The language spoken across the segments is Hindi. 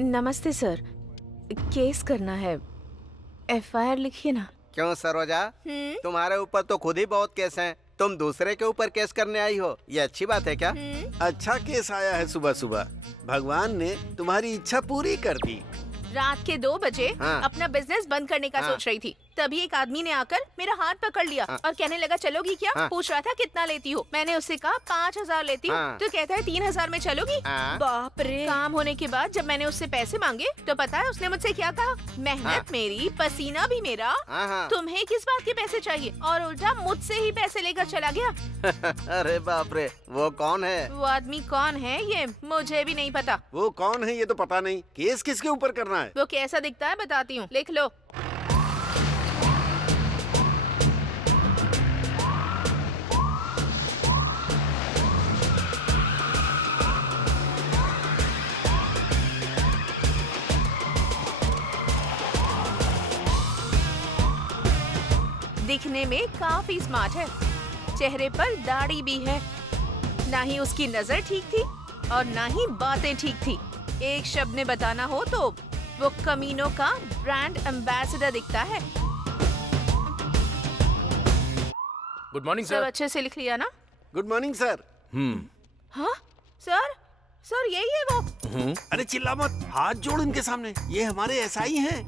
नमस्ते सर, केस करना है, एफआईआर लिखिए ना। क्यों सरोजा, तुम्हारे ऊपर तो खुद ही बहुत केस हैं। तुम दूसरे के ऊपर केस करने आई हो, ये अच्छी बात है क्या? अच्छा केस आया है सुबह सुबह। भगवान ने तुम्हारी इच्छा पूरी कर दी। रात के 2 बजे हाँ। अपना बिजनेस बंद करने का हाँ। सोच रही थी, तभी एक आदमी ने आकर मेरा हाथ पकड़ लिया और कहने लगा चलोगी क्या? हाँ। पूछ रहा था कितना लेती हो। मैंने उससे कहा 5,000 लेती हूँ। हाँ। तो कहता है 3,000 में चलोगी? हाँ। बाप रे। काम होने के बाद जब मैंने उससे पैसे मांगे तो पता है उसने मुझसे क्या कहा? मेहनत हाँ। मेरी, पसीना भी मेरा, हाँ। तुम्हें किस बात के पैसे चाहिए? और उल्टा मुझसे ही पैसे लेकर चला गया। अरे बाप रे, वो कौन है? वो आदमी कौन है ये मुझे भी नहीं पता। वो कौन है ये तो पता नहीं। केस किसके ऊपर करना है? वो कैसा दिखता है बताती हूँ, लिख लो। दिखने में काफी स्मार्ट है, चेहरे पर दाढ़ी भी है। ना ही उसकी नजर ठीक थी और ना ही बातें ठीक थी। एक शब्द में बताना हो तो वो कमीनों का ब्रांड एम्बेसडर दिखता है। गुड मॉर्निंग सब सर। अच्छे से लिख लिया ना? Good morning sir. हाँ सर, सर यही है वो। अरे चिल्ला मत, हाथ जोड़ इनके सामने। ये हमारे एसआई हैं।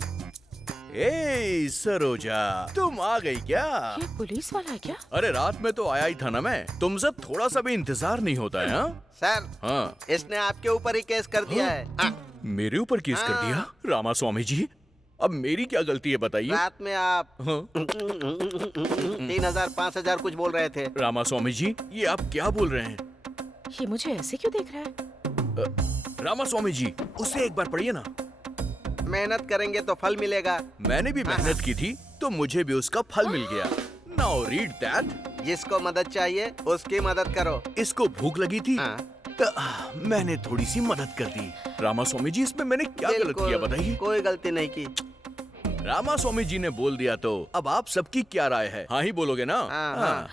ए सरोजा, तुम आ गई क्या? ये पुलिस वाला है क्या? अरे रात में तो आया ही था ना मैं। तुमसे थोड़ा सा भी इंतजार नहीं होता है? सर, हाँ। इसने आपके ऊपर ही केस कर दिया है। हाँ। मेरे ऊपर केस कर हाँ। दिया? रामा स्वामी जी, अब मेरी क्या गलती है बताइए? रात में आप हाँ। 3,000 5,000 कुछ बोल रहे थे। रामा स्वामी जी, ये आप क्या बोल रहे हैं? ये मुझे ऐसे क्यों देख रहा है? रामा स्वामी जी, उसे एक बार पढ़िए ना। मेहनत करेंगे तो फल मिलेगा। मैंने भी मेहनत की थी तो मुझे भी उसका फल मिल गया। Now read that. जिसको मदद चाहिए उसकी मदद करो। इसको भूख लगी थी हाँ। तो मैंने थोड़ी सी मदद कर दी। रामा स्वामी जी, इसमें मैंने क्या गलत बिल्कुल, किया बताइए? कोई गलती नहीं की। रामा स्वामी जी ने बोल दिया तो अब आप सबकी क्या राय है? हाँ ही बोलोगे ना? हाँ।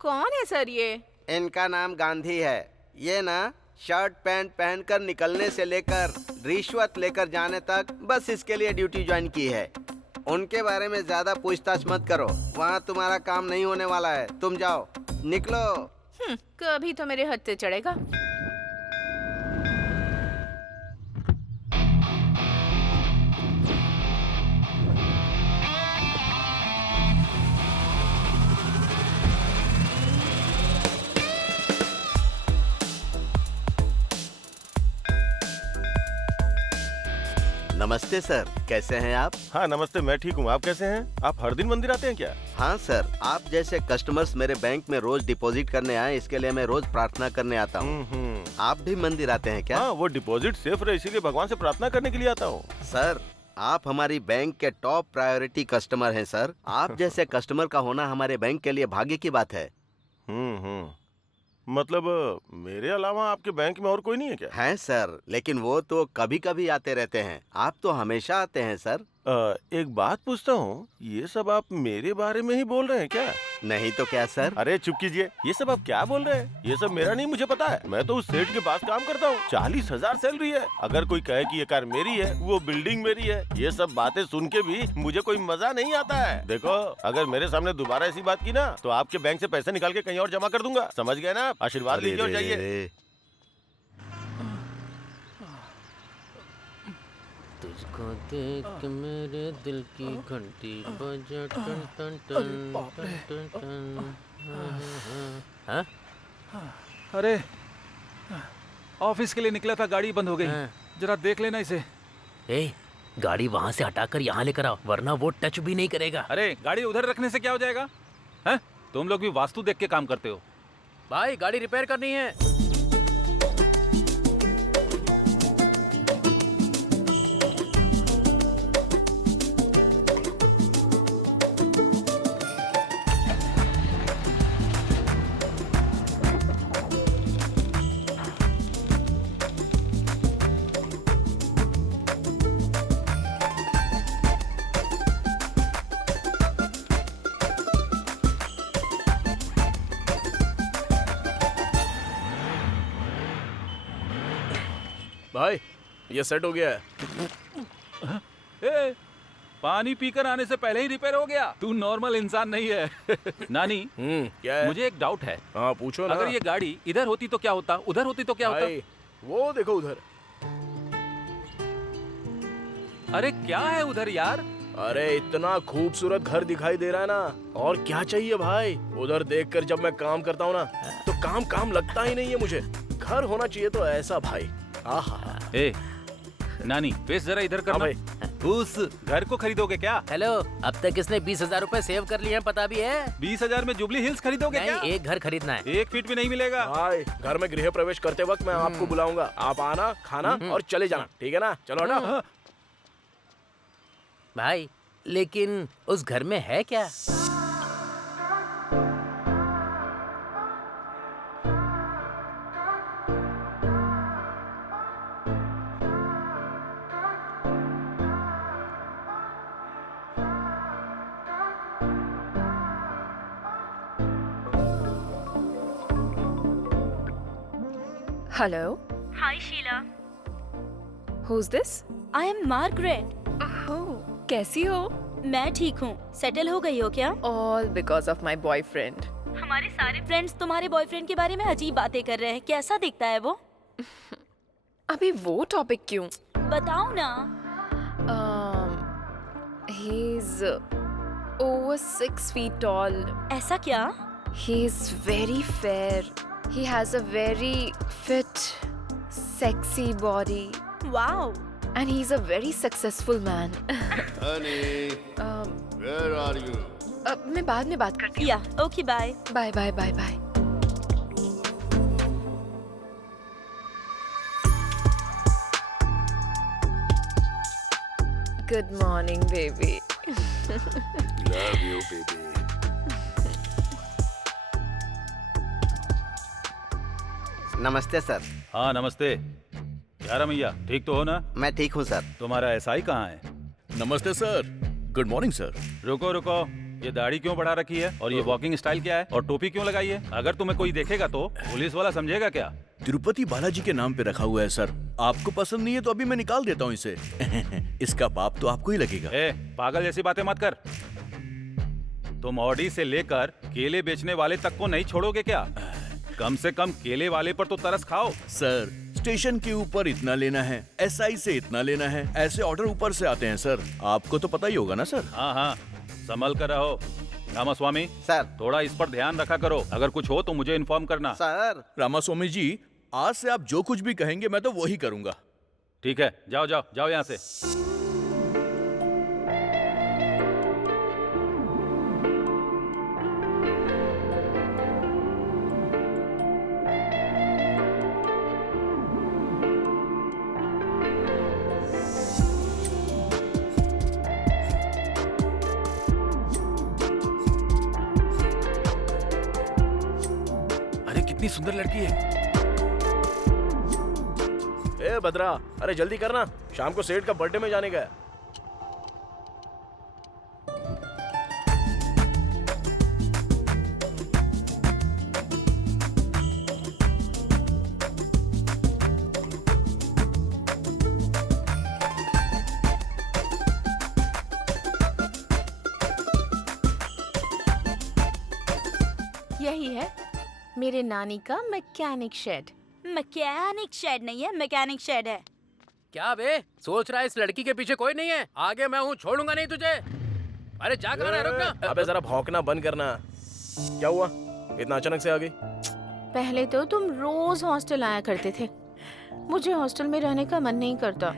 कौन है सर ये? इनका नाम गांधी है। ये ना शर्ट पैंट पहनकर निकलने से लेकर रिश्वत लेकर जाने तक बस इसके लिए ड्यूटी ज्वाइन की है। उनके बारे में ज्यादा पूछताछ मत करो, वहाँ तुम्हारा काम नहीं होने वाला है। तुम जाओ, निकलो। कभी तो मेरे हद से चढ़ेगा। नमस्ते सर, कैसे हैं आप? हाँ नमस्ते, मैं ठीक हूँ। आप कैसे हैं? आप हर दिन मंदिर आते हैं क्या? हाँ सर, आप जैसे कस्टमर्स मेरे बैंक में रोज डिपॉजिट करने आए, इसके लिए मैं रोज प्रार्थना करने आता हूँ। आप भी मंदिर आते हैं क्या? हाँ, वो डिपॉजिट सेफ रहे इसीलिए भगवान से प्रार्थना करने के लिए आता हूँ। सर, आप हमारी बैंक के टॉप प्रायोरिटी कस्टमर हैं सर। आप जैसे कस्टमर का होना हमारे बैंक के लिए भाग्य की बात है। मतलब मेरे अलावा आपके बैंक में और कोई नहीं है क्या? हैं सर, लेकिन वो तो कभी कभी आते रहते हैं। आप तो हमेशा आते हैं सर। एक बात पूछता हूँ, ये सब आप मेरे बारे में ही बोल रहे हैं क्या? नहीं तो क्या सर? अरे चुप कीजिए, ये सब आप क्या बोल रहे हैं? ये सब मेरा नहीं, मुझे पता है। मैं तो उस सेठ के पास काम करता हूँ। 40,000 सैलरी है। अगर कोई कहे कि ये कार मेरी है, वो बिल्डिंग मेरी है, ये सब बातें सुन के भी मुझे कोई मजा नहीं आता है। देखो, अगर मेरे सामने दोबारा ऐसी बात की ना तो आपके बैंक से पैसे निकाल के कहीं और जमा कर दूंगा। समझ गए ना? आशीर्वाद लीजिए और जाइए। तुझको देख के मेरे दिल की घंटी बजा टन टन टन टन टन टन। हाँ? अरे ऑफिस के लिए निकला था, गाड़ी बंद हो गई। जरा देख लेना इसे। ए, गाड़ी वहाँ से हटाकर यहाँ लेकर आओ, वरना वो टच भी नहीं करेगा। अरे गाड़ी उधर रखने से क्या हो जाएगा? हैं? तुम लोग भी वास्तु देख के काम करते हो। भाई गाड़ी रिपेयर करनी है। ये सेट हो गया है। ए, पानी पीकर आने से पहले ही रिपेयर हो गया। तू नॉर्मल इंसान नहीं है। नानी, क्या है? मुझे एक डाउट है। हाँ पूछो ना। अगर ये गाड़ी इधर होती तो क्या होता, उधर होती तो क्या होता? भाई, वो देखो उधर। अरे क्या है उधर यार? अरे इतना खूबसूरत घर दिखाई दे रहा है ना, और क्या चाहिए भाई। उधर देखकर जब मैं काम करता हूँ ना, तो काम लगता ही नहीं है मुझे। घर होना चाहिए तो ऐसा भाई। आहा। ए, नानी फेस जरा इधर करना। भाई। उस घर को खरीदोगे क्या? हेलो, अब तक इसने 20,000 रूपए सेव कर लिए हैं, पता भी है? 20,000 में जुबली हिल्स खरीदोगे क्या? नहीं, एक घर खरीदना है। 1 फीट भी नहीं मिलेगा। भाई घर में गृह प्रवेश करते वक्त मैं आपको बुलाऊंगा। आप आना, खाना और चले जाना, ठीक है ना? चलो ना। भाई, लेकिन उस घर में है क्या? Hello, Hi Sheila, who's this? I am Margaret. Oh, कैसी हो? मैं ठीक हूँ। सेटल हो गई हो क्या? All because of my boyfriend. हमारे सारे फ्रेंड्स तुम्हारे बॉयफ्रेंड के बारे में अजीब बातें कर रहे हैं। कैसा दिखता है वो? अभी वो टॉपिक क्यों? बताओ ना। He's over 6 feet tall. ऐसा क्या? He's very fair. He has a very fit, sexy body. Wow. And he's a very successful man. Honey, where are you? मैं बाद में बात करती या, ओके बाय। हूँ। Bye bye bye bye. Good morning, baby. Love you, baby. नमस्ते सर। हाँ नमस्ते। यार मैया, ठीक तो हो ना? मैं ठीक हूँ सर। तुम्हारा एसआई कहाँ है? नमस्ते सर। Good morning sir. रुको, ये दाढ़ी क्यों बढ़ा रखी है और ये वॉकिंग स्टाइल क्या है और टोपी क्यों लगाई है? अगर तुम्हें कोई देखेगा तो पुलिस वाला समझेगा क्या? तिरुपति बालाजी के नाम पे रखा हुआ है सर। आपको पसंद नहीं है तो अभी मैं निकाल देता हूँ इसे। इसका पाप तो आपको ही लगेगा। ए, पागल जैसी बातें मत कर। तुम ऑडी से लेकर केले बेचने वाले तक को नहीं छोड़ोगे क्या? कम से कम केले वाले पर तो तरस खाओ। सर, स्टेशन के ऊपर इतना लेना है, एसआई से इतना लेना है, ऐसे ऑर्डर ऊपर से आते हैं सर। आपको तो पता ही होगा ना सर। हाँ, संभल कर रहो। रामास्वामी सर। थोड़ा इस पर ध्यान रखा करो। अगर कुछ हो तो मुझे इन्फॉर्म करना। सर। रामास्वामी जी, आज से आप जो कुछ भी कहेंगे मैं तो वही करूंगा। ठीक है, जाओ यहाँ से। कितनी सुंदर लड़की है। ए भद्रा, अरे जल्दी करना, शाम को सेठ का बर्थडे में जाने का है। यही है मेरे नानी का मैकेनिक शेड। मैकेनिक शेड नहीं है, मैकेनिक शेड है। क्या बे, सोच रहा है इस लड़की के पीछे कोई नहीं है? आगे मैं हूँ, छोड़ूंगा नहीं तुझे। अरे जा कर रहा है, रुक ना। अबे जरा भौंकना बंद करना। क्या हुआ, इतना अचानक से आ गई? पहले तो तुम रोज हॉस्टल आया करते थे। मुझे हॉस्टल में रहने का मन नहीं करता।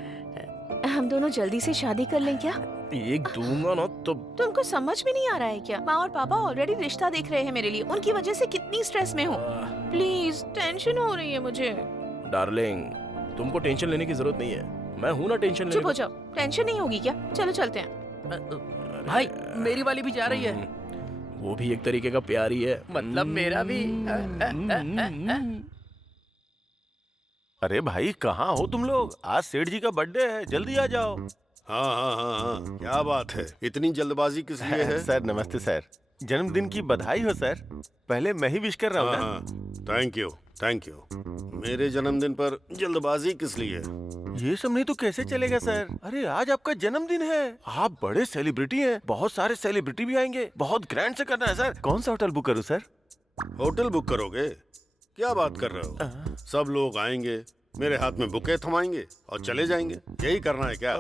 हम दोनों जल्दी से शादी कर लें क्या? एक दूंगा ना तो। तुमको समझ में नहीं आ रहा है क्या? माँ और पापा ऑलरेडी रिश्ता देख रहे हैं मेरे लिए। उनकी वजह से कितनी स्ट्रेस में हूँ। प्लीज, टेंशन हो रही है मुझे। डार्लिंग, तुमको टेंशन लेने की जरूरत नहीं है, मैं हूँ ना टेंशन लेने। चुप हो जाओ, टेंशन नहीं होगी क्या? चलो चलते हैं। भाई, मेरी वाली भी जा रही है। वो भी एक तरीके का प्यार ही है। मतलब मेरा भी। अरे भाई, कहाँ हो तुम लोग? आज सेठ जी का बर्थडे है, जल्दी आ जाओ। हाँ, क्या बात है, इतनी जल्दबाजी किस लिए है? सर नमस्ते सर। जन्मदिन की बधाई हो सर। पहले मैं ही विश कर रहा हूँ ना। हाँ, थैंक यू, थैंक यू। मेरे जन्मदिन पर जल्दबाजी किस लिए? ये सब नहीं तो कैसे चलेगा सर? अरे आज आपका जन्मदिन है, आप बड़े सेलिब्रिटी हैं, बहुत सारे सेलिब्रिटी भी आएंगे, बहुत ग्रैंड से करना है सर। कौन सा होटल बुक करूँ सर? होटल बुक करोगे? क्या बात कर रहे हो? सब लोग आएंगे, मेरे हाथ में बुके थमाएंगे और चले जाएंगे, यही करना है क्या?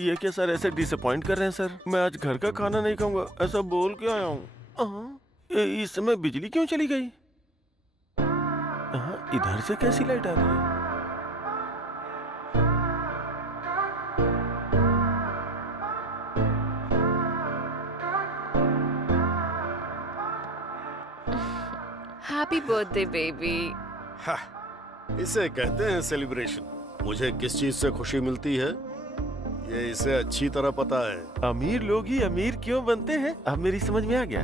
ये क्या सर, ऐसे डिसअपॉइंट कर रहे हैं सर? मैं आज घर का खाना नहीं खाऊंगा, ऐसा बोल के आया हूँ। इस समय बिजली क्यों चली गई? इधर से कैसी लाइट आ रही है? Happy birthday baby. इसे कहते हैं सेलिब्रेशन। मुझे किस चीज से खुशी मिलती है ये इसे अच्छी तरह पता है। अमीर लोग ही अमीर क्यों बनते हैं, अब मेरी समझ में आ गया।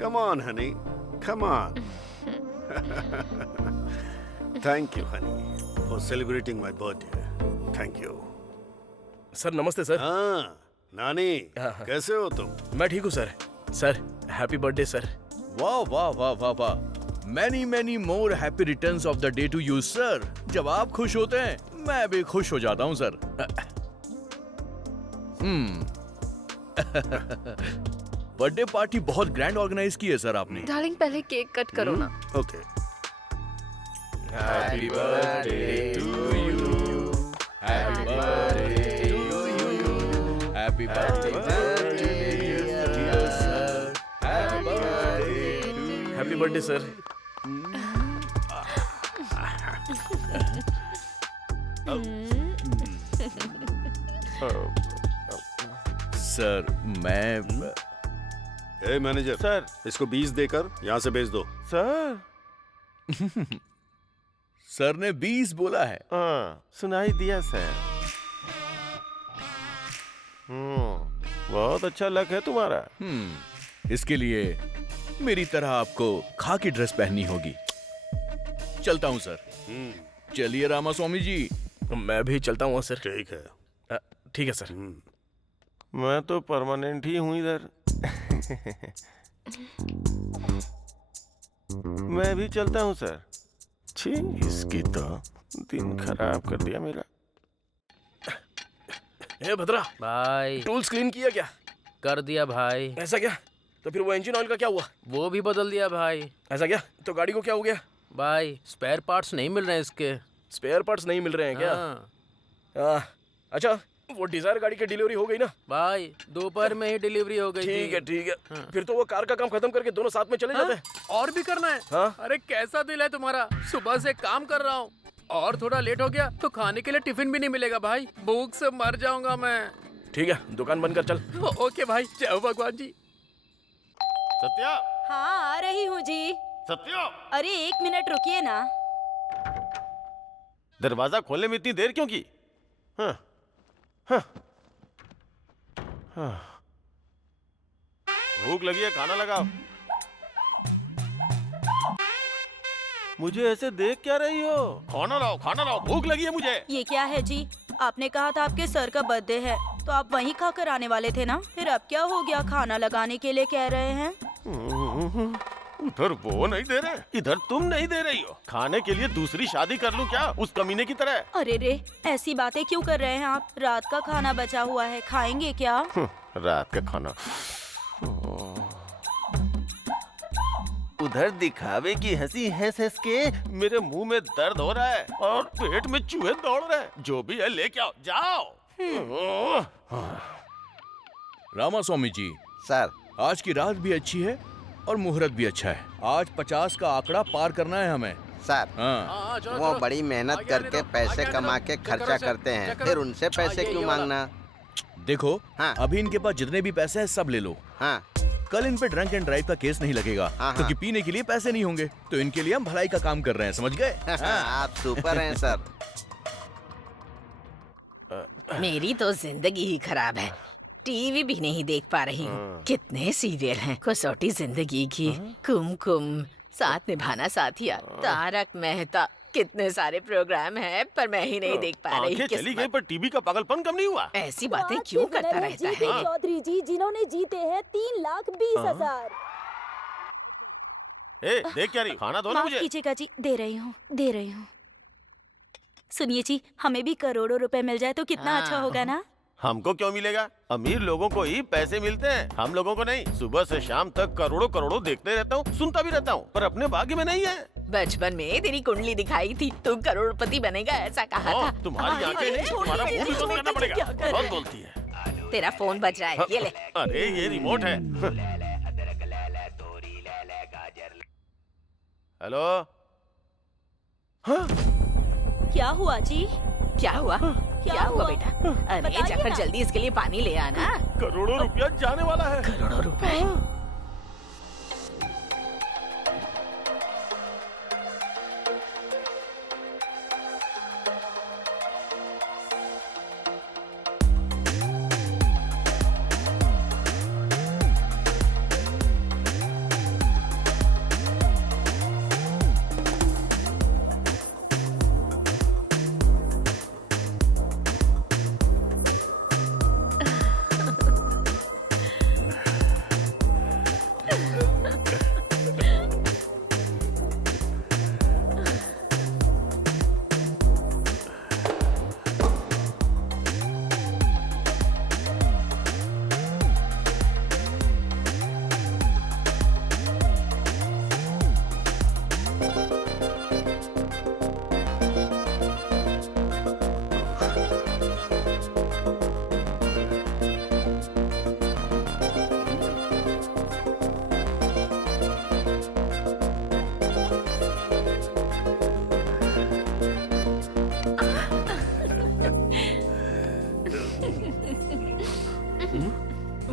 Come on honey, come on. Thank you honey for celebrating my birthday. Thank you. Sir नमस्ते सर। हाँ नानी, कैसे हो तुम? मैं ठीक हूँ sir. Sir happy birthday sir. वाह वाह वाह वाह वाह, many many more happy returns of the day to you sir. जब आप खुश होते हैं मैं भी खुश हो जाता हूँ सर। बर्थडे पार्टी बहुत ग्रैंड ऑर्गेनाइज की है सर आपने। डार्लिंग पहले केक कट करो ना। Okay. Happy birthday to you, happy birthday to you, happy birthday dear sir, happy birthday, happy birthday sir. Sir मैं ए मैनेजर सर, इसको 20 देकर यहाँ से भेज दो। सर। सर ने 20 बोला है। हाँ, सुनाई दिया सर। बहुत अच्छा लक है तुम्हारा। इसके लिए मेरी तरह आपको खाकी ड्रेस पहननी होगी। चलता हूँ सर। चलिए रामास्वामी जी। मैं भी चलता हूँ सर। ठीक है। ठीक है सर। मैं तो परमानेंट ही हूँ इधर। मैं भी चलता हूँ सर। छी, इसकी तो दिन खराब कर दिया मेरा। ए भद्रा भाई टूल्स क्लीन किया क्या? कर दिया भाई। ऐसा क्या? तो फिर वो इंजन ऑयल का क्या हुआ? वो भी बदल दिया भाई। ऐसा क्या? तो गाड़ी को क्या हो गया? भाई स्पेयर पार्ट्स नहीं मिल रहे हैं इसके। स्पेयर पार्ट्स नहीं मिल रहे हैं क्या? अच्छा वो डिजायर गाड़ी की डिलीवरी हो गई ना? भाई दोपहर में ही डिलीवरी हो गई। ठीक है ठीक है। फिर तो वो कार का काम खत्म करके दोनों साथ में चले जाते हैं। और भी करना है? हाँ? अरे कैसा दिल है तुम्हारा, सुबह से काम कर रहा हूँ और थोड़ा लेट हो गया तो खाने के लिए टिफिन भी नहीं मिलेगा भाई, भूख से मर जाऊंगा मैं। ठीक है दुकान बंद कर चल। ओके भाई, जय भगवान जी। सत्या, हाँ आ रही हूँ जी। सत्या, अरे 1 मिनट रुकिए ना। दरवाजा खोलने में इतनी देर क्यों की? हाँ, हाँ, हाँ। भूख लगी है, खाना लगाओ। मुझे ऐसे देख क्या रही हो? खाना लाओ, भूख लगी है मुझे। ये क्या है जी? आपने कहा था आपके सर का बर्थडे है तो आप वहीं खाकर आने वाले थे ना, फिर अब क्या हो गया? खाना लगाने के लिए कह रहे हैं। उधर वो नहीं दे रहे, इधर तुम नहीं दे रही हो। खाने के लिए दूसरी शादी कर लूं क्या, उस कमीने की तरह? अरे रे, ऐसी बातें क्यों कर रहे हैं आप? रात का खाना बचा हुआ है, खाएंगे क्या? रात का खाना। उधर दिखावे की हंसी हंस के मेरे मुंह में दर्द हो रहा है और पेट में चूहे दौड़ रहे हैं। जो भी है लेके आओ, जाओ। रामास्वामी जी, सर आज की रात भी अच्छी है और मुहूर्त भी अच्छा है। आज 50 का आंकड़ा पार करना है हमें। सर हाँ, वो बड़ी मेहनत करके पैसे कमा के खर्चा करते हैं, फिर उनसे पैसे क्यों मांगना? देखो हाँ। अभी इनके पास जितने भी पैसे हैं सब ले लो। हाँ कल इन पे ड्रंक एंड ड्राइव का केस नहीं लगेगा हाँ। क्योंकि पीने के लिए पैसे नहीं होंगे, तो इनके लिए हम भलाई का काम कर रहे हैं, समझ गए? आप सुपर हैं सर। मेरी तो जिंदगी ही खराब है, टीवी भी नहीं देख पा रही हूँ। कितने सीरियल हैं, कसौटी जिंदगी की, कुमकुम, साथ निभाना साथिया, तारक मेहता, कितने सारे प्रोग्राम हैं पर मैं ही नहीं देख पा रही। आंखें चली गई पर टीवी का पागलपन कम नहीं हुआ। ऐसी बातें क्यों करता रहता है? चौधरी जी जिन्होंने जीते हैं 3,20,000। देख क्या रही, खाना दो ना माफ मुझे। कीजिएगा जी, दे रही हूँ। सुनिए जी, हमें भी करोड़ों रुपए मिल जाए तो कितना अच्छा होगा ना। हमको क्यों मिलेगा? अमीर लोगों को ही पैसे मिलते हैं, हम लोगों को नहीं। सुबह से शाम तक करोड़ों करोड़ों देखते रहता हूँ, सुनता भी रहता हूँ, पर अपने भाग्य में नहीं है। बचपन में तेरी कुंडली दिखाई थी, तू करोड़पति बनेगा ऐसा कहा था। तुम्हारी आंखें नहीं, तुम्हारा मुंह भी बंद करना पड़ेगा। बहुत बोलती है। तेरा फोन बज रहा है, ये ले। अरे ये रिमोट है। हेलो। हाँ? क्या हुआ जी? क्या हुआ? क्या हुआ बेटा? अरे बताइए जाकर ना। जल्दी इसके लिए पानी ले आना। करोड़ों रुपया जाने वाला है। करोड़ों रुपए?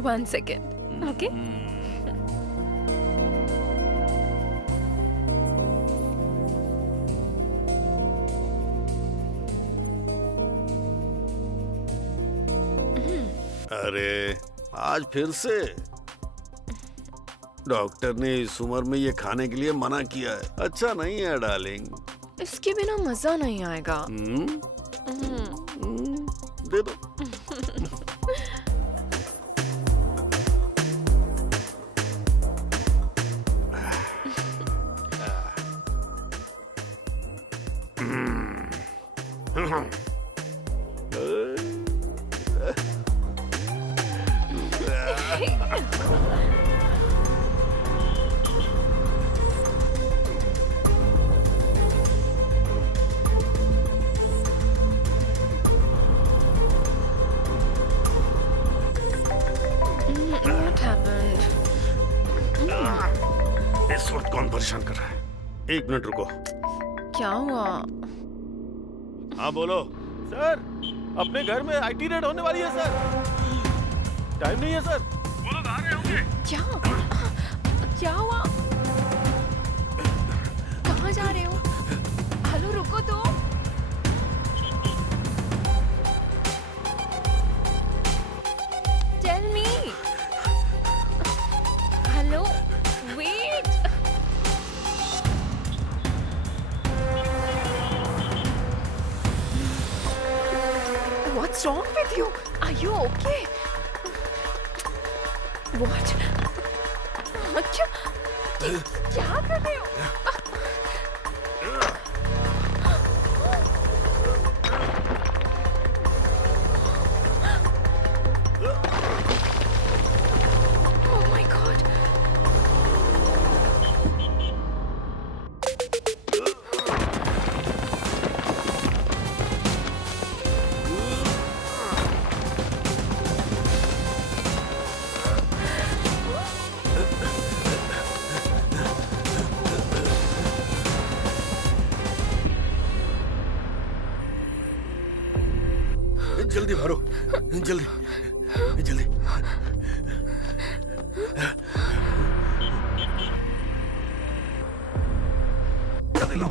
One second. Okay. अरे आज फिर से डॉक्टर ने इस उम्र में ये खाने के लिए मना किया है। अच्छा नहीं है डार्लिंग। इसके बिना मजा नहीं आएगा। दे दो। What happened? इस वक्त कौन परेशान कर रहा है? 1 मिनट रुको। क्या हुआ? हाँ बोलो। सर, अपने घर में आईटी रेड होने वाली है सर। टाइम नहीं है सर। वो लोग आ रहे होंगे। क्या हुआ? कहाँ जा रहे हो? हेलो रुको तो। Tell me. Hello, wait. What's wrong with you? Are you okay? What? क्या कर रहे हो? Oh my God. जल्दी भरो, जल्दी जल्दी। जल्दी लो।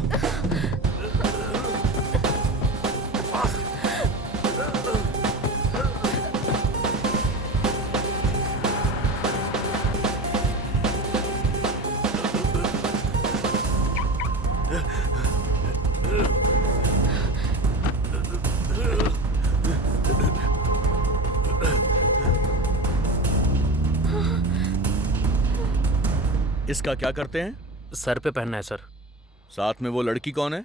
इसका क्या करते हैं? सर पे पहनना है सर। साथ में वो लड़की कौन है?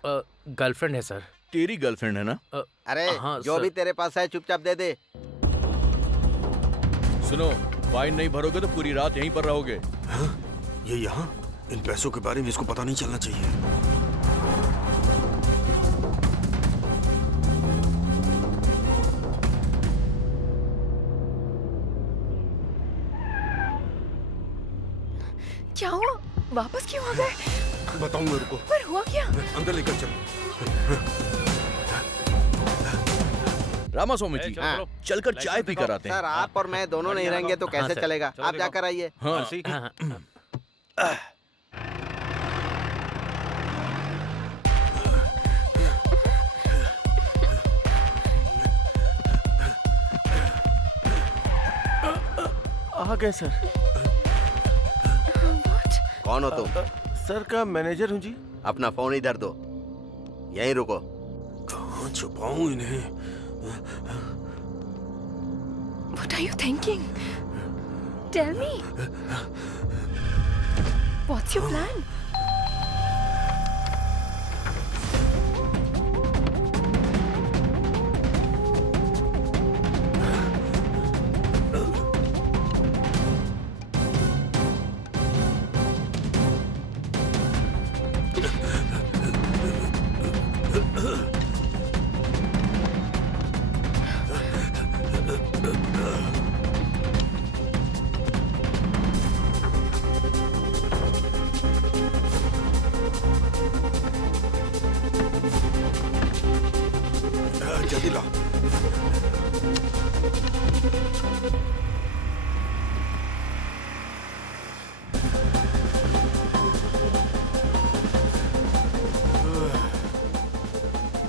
गर्लफ्रेंड है सर। तेरी गर्लफ्रेंड है ना? अरे हाँ, जो सर। भी तेरे पास है चुपचाप दे दे। सुनो, फाइन नहीं भरोगे तो पूरी रात यहीं पर रहोगे। ये यहाँ? इन पैसों के बारे में इसको पता नहीं चलना चाहिए। क्या हुआ? वापस क्यों आ गए? बताऊं मेरे को। पर हुआ क्या? अंदर लेकर चल। रामास्वामी जी, हाँ। चलकर चाय पी कर आते हैं। सर आप और मैं दोनों नहीं रहेंगे तो कैसे सर। चलेगा? आप जाकर आइए। हाँ। आ गए सर। कौन हो तुम? सर का मैनेजर हूँ जी। अपना फोन इधर दो, यहीं रुको। कहाँ छुपाऊं इन्हें? What are you thinking? Tell me. What's your plan? जल्दी ला।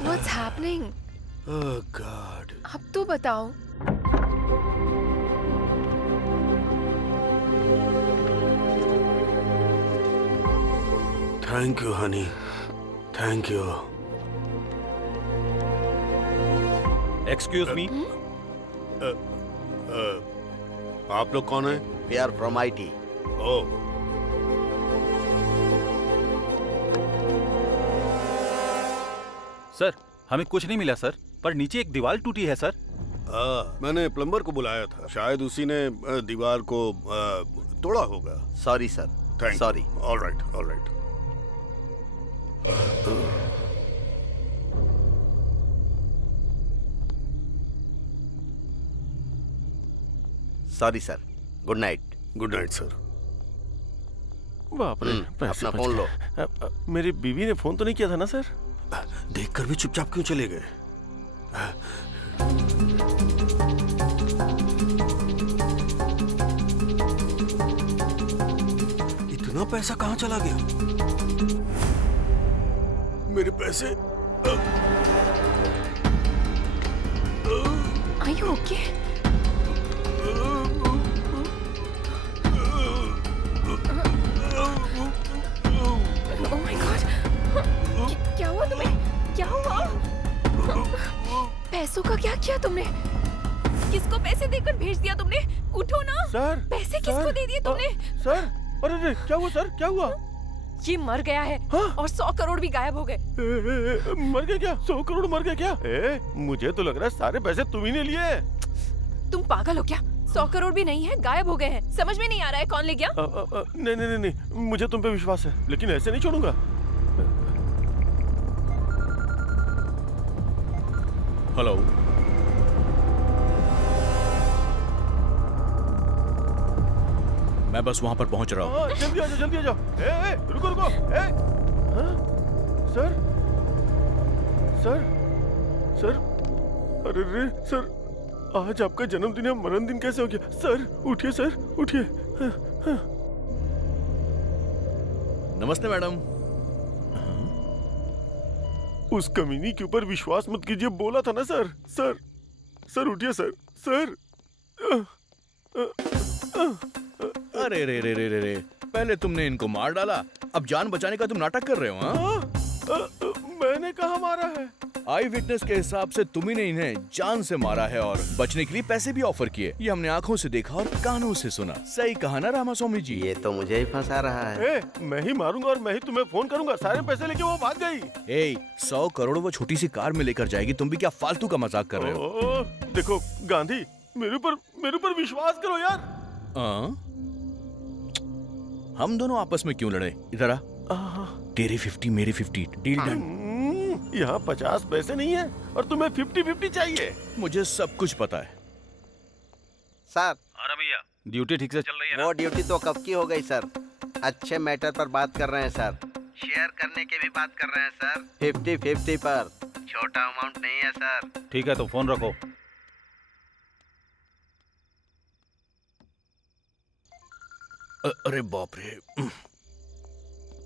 What's happening? Oh God. अब तो बताओ। Thank you, honey. Thank you. Excuse me. आप लोग कौन हैं? We are from IT। Oh, sir हमें कुछ नहीं मिला सर, पर नीचे एक दीवार टूटी है सर। मैंने प्लम्बर को बुलाया था, शायद उसी ने दीवार को तोड़ा होगा। Sorry sir, thank sorry. All right, all right. Sorry sir, good night. Good night sir. बाप रे, पैसे अपना बच फोन गए। लो। मेरी बीवी ने फोन तो नहीं किया था ना सर? देखकर भी चुपचाप क्यों चले गए? इतना पैसा कहाँ चला गया? मेरे पैसे। Are you okay? Oh my God! क्या हुआ तुम्हें? क्या हुआ? पैसों का क्या किया तुमने? किसको पैसे देकर भेज दिया तुमने? उठो ना! सर, पैसे किसको दे दिए तुमने? सर, अरे क्या हुआ सर? क्या हुआ? ये मर गया है। हाँ? और 100 करोड़ भी गायब हो गए। मर गया क्या? 100 करोड़ मर गया क्या? मुझे तो लग रहा है सारे पैसे तुम ही ने लिए। तुम पागल हो क्या? 100 करोड़ भी नहीं है, गायब हो गए हैं। समझ में नहीं आ रहा है कौन ले गया? नहीं नहीं नहीं, मुझे तुम पे विश्वास है, लेकिन ऐसे नहीं छोड़ूंगा। हेलो, मैं बस वहां पर पहुंच रहा हूँ। जल्दी आ जाओ, जल्दी आ जाओ। रुको रुको। सर, सर, सर, अरे रे सर, आज आपका जन्मदिन है, मरण दिन कैसे हो गया? सर उठिए, सर उठिए। नमस्ते मैडम। उस कमीनी के ऊपर विश्वास मत कीजिए, बोला था ना सर। सर, सर उठिए सर। सर, अरे रे रे रे रे रे, पहले तुमने इनको मार डाला, अब जान बचाने का तुम नाटक कर रहे हो? हाँ? मैंने कहा मारा है? आई विटनेस के हिसाब से तुम ही ने इन्हें जान से मारा है और बचने के लिए पैसे भी ऑफर किए। ये हमने आंखों से देखा और कानों से सुना। सही कहा ना रामास्वामी जी? ये तो मुझे ही फंसा रहा है। मैं ही मारूंगा और मैं ही तुम्हें फोन करूंगा। सारे पैसे लेके वो भाग गई। 100 करोड़ वो छोटी सी कार में लेकर जाएगी, तुम भी क्या फालतू का मजाक कर रहे हो? देखो गांधी, मेरे ऊपर विश्वास करो यार। हम दोनों आपस में क्यों लड़े? इधर आ। तेरे 50 मेरे 50, डील डन। यहाँ 50 पैसे नहीं है और तुम्हें 50-50 चाहिए। मुझे सब कुछ पता है सर। भैया, ड्यूटी ठीक से चल रही है? वो ड्यूटी तो कब की हो गई सर। अच्छे मैटर पर बात कर रहे हैं सर। शेयर करने की भी बात कर रहे हैं सर। 50-50 पर। छोटा अमाउंट नहीं है सर। ठीक है तो फोन रखो। अरे बाप रे।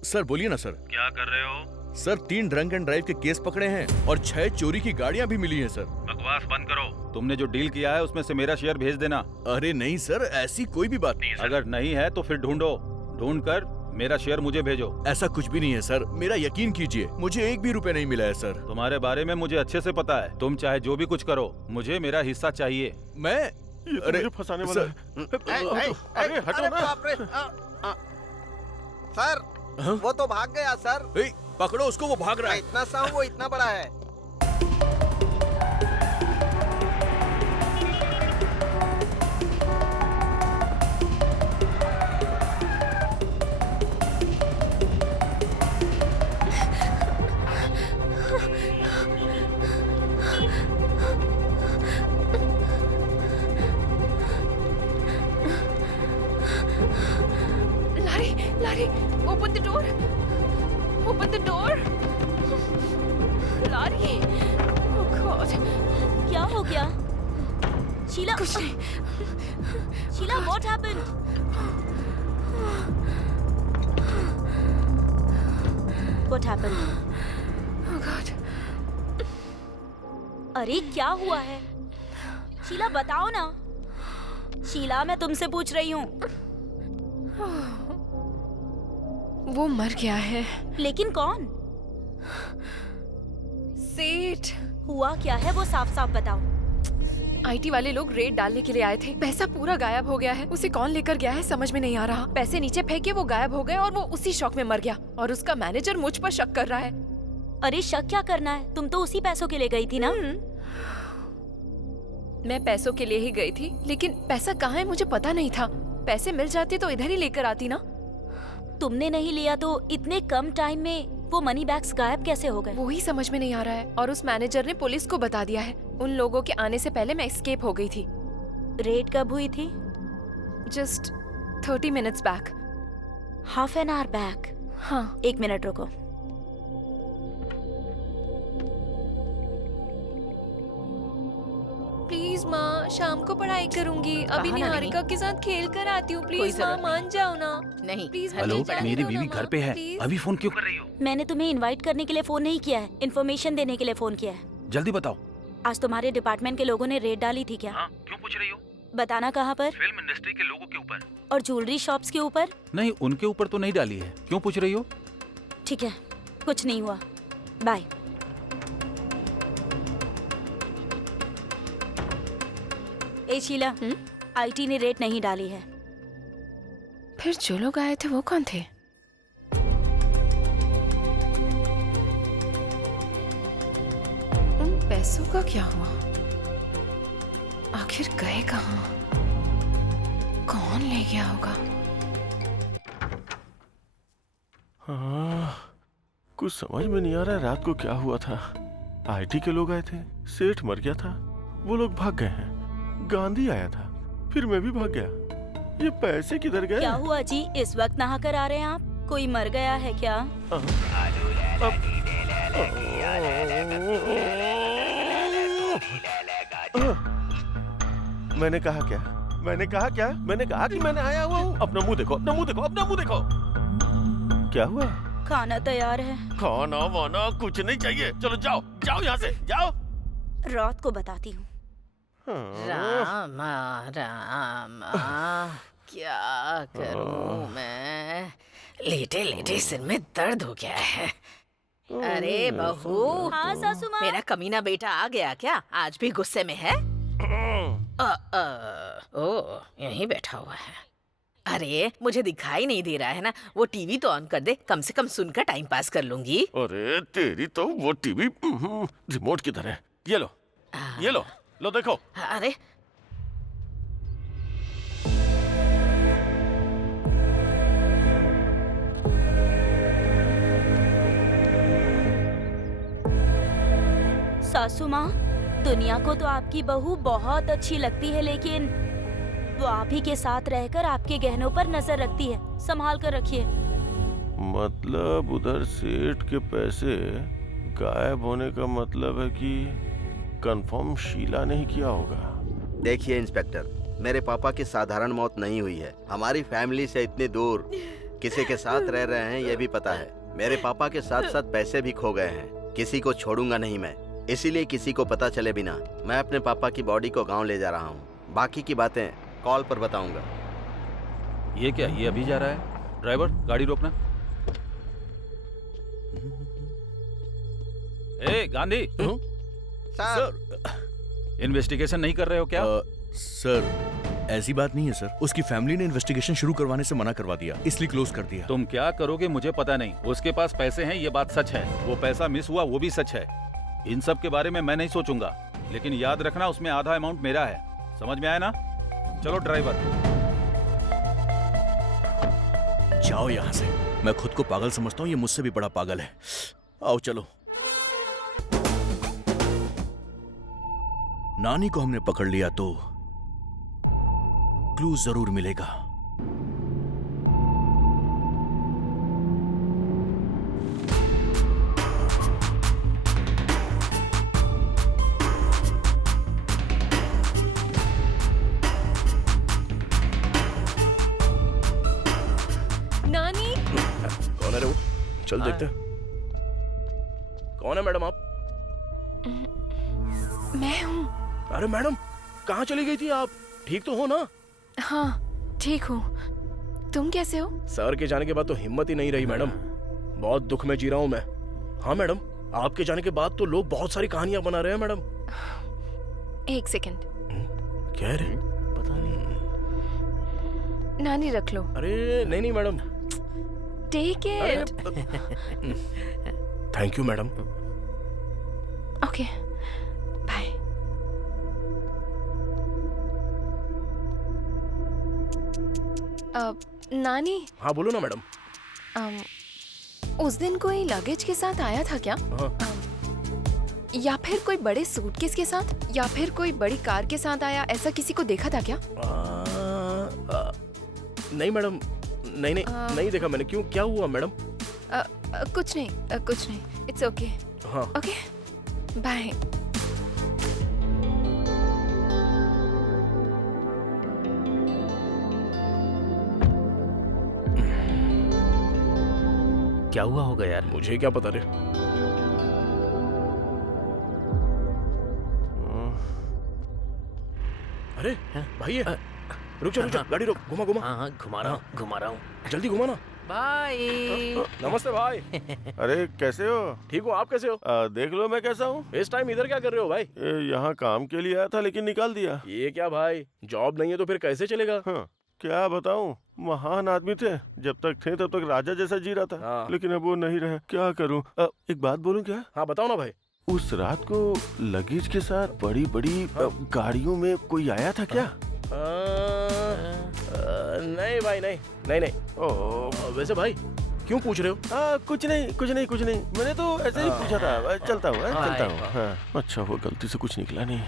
सर बोलिए ना सर। क्या कर रहे हो? सर 3 ड्रंक एंड ड्राइव के केस पकड़े हैं और 6 चोरी की गाड़ियां भी मिली हैं सर। बकवास बंद करो। तुमने जो डील किया है उसमें से मेरा शेयर भेज देना। अरे नहीं सर, ऐसी कोई भी बात नहीं है सर। अगर नहीं है तो फिर ढूंढ कर मेरा शेयर मुझे भेजो। ऐसा कुछ भी नहीं है सर, मेरा यकीन कीजिए, मुझे 1 भी रुपए नहीं मिला है सर। तुम्हारे बारे में मुझे अच्छे से पता है। तुम चाहे जो भी कुछ करो, मुझे मेरा हिस्सा चाहिए। मैं ये मुझे फंसाने वाला है। अरे हटो ना। सर वो तो भाग गया सर। पकड़ो उसको, वो भाग रहा है। इतना सा हूँ, वो इतना बड़ा है। Larry, open the door. Open the door. Larry. Oh God. क्या हो गया? शीला. कुछ नहीं. Sheila, what happened? What happened? Oh God. अरे क्या हुआ है? शीला बताओ ना. शीला, मैं तुमसे पूछ रही हूँ. वो मर गया है। लेकिन कौन? सेठ। हुआ क्या है वो साफ साफ बताओ। आईटी वाले लोग रेड डालने के लिए आए थे। पैसा पूरा गायब हो गया है। उसे कौन लेकर गया है समझ में नहीं आ रहा। पैसे नीचे फेंके, वो गायब हो गए और वो उसी शौक में मर गया। और उसका मैनेजर मुझ पर शक कर रहा है। अरे शक क्या करना है? तुम तो उसी पैसों के लिए गई थी ना? मैं पैसों के लिए ही गई थी, लेकिन पैसा कहाँ है मुझे पता नहीं था। पैसे मिल जाते तो इधर ही लेकर आती ना। तुमने नहीं लिया तो इतने कम टाइम में वो मनी बैग्स गायब कैसे हो गए? वो ही समझ में नहीं आ रहा है। और उस मैनेजर ने पुलिस को बता दिया है। उन लोगों के आने से पहले मैं एस्केप हो गई थी। रेड कब हुई थी? Just 30 minutes back. Half an hour back? हाँ। 1 मिनट रुको। प्लीज माँ, शाम को पढ़ाई करूंगी। अभी निहारिका के साथ खेल कर आती हूँ। प्लीज माँ, मान जाओ ना। नहीं। प्लीज। हेलो, मेरी बीवी घर पे है। अभी फोन क्यों कर रही हो? मैंने तुम्हें इनवाइट करने के लिए फोन नहीं किया है, इन्फॉर्मेशन देने के लिए फोन किया है। जल्दी बताओ। आज तुम्हारे डिपार्टमेंट के लोगों ने रेड डाली थी क्या? क्यों पूछ रही हो? बताना कहाँ पर? फिल्म इंडस्ट्री के लोगों के ऊपर। और ज्वेलरी शॉप्स के ऊपर? नहीं, उनके ऊपर तो नहीं डाली है। क्यों पूछ रही हो? ठीक है, कुछ नहीं हुआ। बाय। ए शीला, आईटी ने रेट नहीं डाली है। फिर जो लोग आए थे वो कौन थे? उन पैसों का क्या हुआ? आखिर गए कहाँ? कौन ले गया होगा? हाँ, कुछ समझ में नहीं आ रहा है रात को क्या हुआ था। आईटी के लोग आए थे, सेठ मर गया था, वो लोग भाग गए हैं। गांधी आया था, फिर मैं भी भाग गया। ये पैसे किधर गए? क्या हुआ जी, इस वक्त नहा कर आ रहे हैं आप? कोई मर गया है क्या? मैंने कहा क्या? मैंने कहा क्या? मैंने कहा कि मैंने आया हुआ हूँ। अपना मुंह देखो, अपना मुंह देखो, अपना मुंह देखो। क्या हुआ? खाना तैयार है। खाना वाना कुछ नहीं चाहिए। चलो जाओ, जाओ यहाँ से, जाओ। रात को बताती हूँ। रामा रामा, क्या करूं मैं? लेटे लेटे सिर में दर्द हो गया है। अरे बहू, हाँ सासू माँ। मेरा कमीना बेटा आ गया क्या? आज भी गुस्से में है? ओ, यहीं बैठा हुआ है। अरे मुझे दिखाई नहीं दे रहा है ना, वो टीवी तो ऑन कर दे, कम से कम सुनकर टाइम पास कर लूंगी। अरे तेरी तो वो टीवी रिमोट किधर है? ये लो, ये लो, लो देखो। अरे सासू माँ, दुनिया को तो आपकी बहू बहुत अच्छी लगती है, लेकिन वो आप ही के साथ रहकर आपके गहनों पर नजर रखती है। संभाल कर रखिए। मतलब उधर सेठ के पैसे गायब होने का मतलब है कि कंफर्म शीला ने ही किया होगा। देखिए इंस्पेक्टर, मेरे पापा की साधारण मौत नहीं हुई है। हमारी फैमिली से इतनी दूर किसी के साथ रह रहे हैं ये भी पता है। मेरे पापा के साथ साथ पैसे भी खो गए हैं। किसी को छोड़ूंगा नहीं मैं, इसीलिए किसी को पता चले बिना मैं अपने पापा की बॉडी को गांव ले जा रहा हूँ। बाकी की बातें कॉल पर बताऊंगा। ये क्या, ये अभी जा रहा है? ड्राइवर, गाड़ी रोकना। ए गांधी, सर, इन्वेस्टिगेशन नहीं कर रहे हो क्या? सर ऐसी बात नहीं है सर, उसकी फैमिली ने इन्वेस्टिगेशन शुरू करवाने से मना करवा दिया, इसलिए क्लोज कर दिया। तुम क्या करोगे मुझे पता नहीं। उसके पास पैसे हैं, ये बात सच है। वो पैसा मिस हुआ, वो भी सच है। इन सब के बारे में मैं नहीं सोचूंगा, लेकिन याद रखना उसमें आधा अमाउंट मेरा है। समझ में आया ना? चलो ड्राइवर। जाओ यहाँ से, मैं खुद को पागल समझता हूँ, ये मुझसे भी बड़ा पागल है। आओ चलो। नानी को हमने पकड़ लिया तो क्लू जरूर मिलेगा। नानी, कौन है रे वो? चल देखते हैं। कौन है मैडम आप? मैं हूँ। अरे मैडम, कहाँ चली गई थी आप? ठीक तो हो ना? हाँ ठीक हूँ। तुम कैसे हो? सर के जाने के बाद तो हिम्मत ही नहीं रही मैडम। बहुत दुख में जी रहा हूँ मैं। हाँ मैडम, आपके जाने के बाद तो लोग बहुत सारी कहानियां बना रहे हैं मैडम। एक सेकंड। क्या रे? पता नहीं। नानी रख लो। अरे नहीं नहीं madam. Take it. Thank you madam. Okay bye. नानी। हाँ बोलो ना मैडम। उस दिन कोई लगेज के साथ आया था क्या? हाँ। या फिर कोई बड़े सूटकेस के साथ, या फिर कोई बड़ी कार के साथ आया, ऐसा किसी को देखा था क्या? नहीं मैडम, नहीं नहीं नहीं देखा मैंने। क्यों, क्या हुआ मैडम? कुछ नहीं, कुछ नहीं। It's okay. हाँ ओके बाय। क्या हुआ होगा यार? मुझे क्या पता रे। अरे भाई ये रुक जा रुक जा, गाड़ी रोक, घुमा घुमा। हाँ हाँ घुमा रहा हूँ, घुमा रहा हूँ। जल्दी घुमा ना। बाय। नमस्ते भाई। अरे कैसे हो? ठीक हूँ, आप कैसे हो? देख लो मैं कैसा हूँ। इस टाइम इधर क्या कर रहे हो भाई? यहाँ काम के लिए आया था लेकिन निकाल दिया। ये क्या भाई, जॉब नहीं है तो फिर कैसे चलेगा? हाँ, क्या बताऊँ, महान आदमी थे। जब तक थे तब तक राजा जैसा जी रहा था। हाँ। लेकिन अब वो नहीं रहे। क्या करूँ? एक बात बोलूँ क्या? हाँ बताओ ना भाई। उस रात को लगेज के साथ बड़ी बड़ी गाड़ियों में कोई आया था क्या? नहीं भाई, नहीं नहीं नहीं। वैसे भाई क्यों पूछ रहे हो? कुछ नहीं कुछ नहीं कुछ नहीं, मैंने तो ऐसे ही पूछा था। चलता हूँ चलता हूँ। हाँ, अच्छा हुआ गलती से कुछ निकला नहीं।